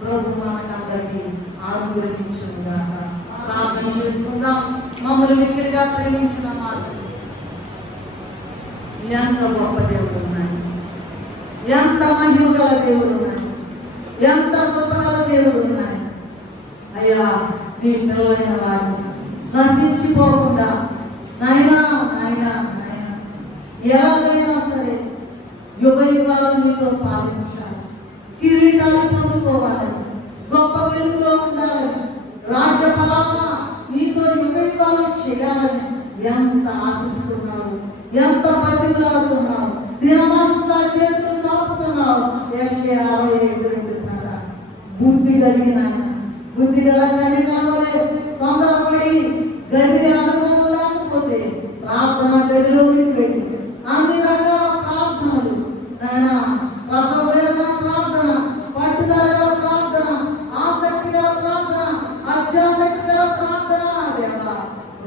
ప్రభు మనకందరికీ అనుగ్రహించుగాక. ప్రార్థన చేసుకుందాం. మమ్మల్ని మిక్కిలిగా ప్రేమించిన మాట, ఎంత గొప్ప దేవుడు ఉన్నాయి, ఎంత మహిమ గల దేవుడు ఉన్నాయి, ఎంత గొప్ప గల దేవుడు ఉన్నాయి. అయ్యా, నీ పిల్లలైన వారు నశించిపోకుండా నాయనా నాయనా నాయనా ఎలాగైనా సరే యుగయుగాలు నీతో పాలించాలి, కిరీటాలు పొందుకోవాలి, గొప్ప వెలుగులో ఉండాలని, రాజ్య పాలన నీతో యుగయుగాలు చేయాలని ఎంత ఆశిస్తున్నావు, ఎంత ప్రతిమలాడుతున్నావు, దినమంతా చేతులు చాపుతున్నావు. యెషయా 65:2 బుద్ధి కలిగిన బుద్ధి గల కలిగినవలే తొందరపడి గది అనుభవం లేకపోతే ప్రార్థన గదిలోకి వెళ్ళి అన్ని రకాల ప్రార్థనలు నాయన, రసవేదన ప్రార్థన, పట్టుదల గల ప్రార్థన, ఆసక్తి గల ప్రార్థన, అత్యాసక్తి గల ప్రార్థన,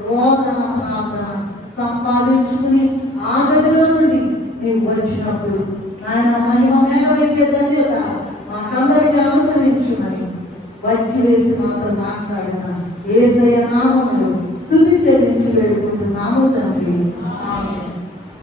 రోదన ప్రార్థన సంపాదించుకుని ఆ గదిలో నుండి నీవు వచ్చిన వచ్చినప్పుడు ఆయన మహిమ మేఘమెక్కే ధన్యత మాకందరికీ అనుగ్రహించుమని వచ్చి వేసి మాతో మాట్లాడిన యేసయ్య నామములో స్తుతి చెల్లించి వేడుకుంటున్నాము తండ్రి. ఆమేన్.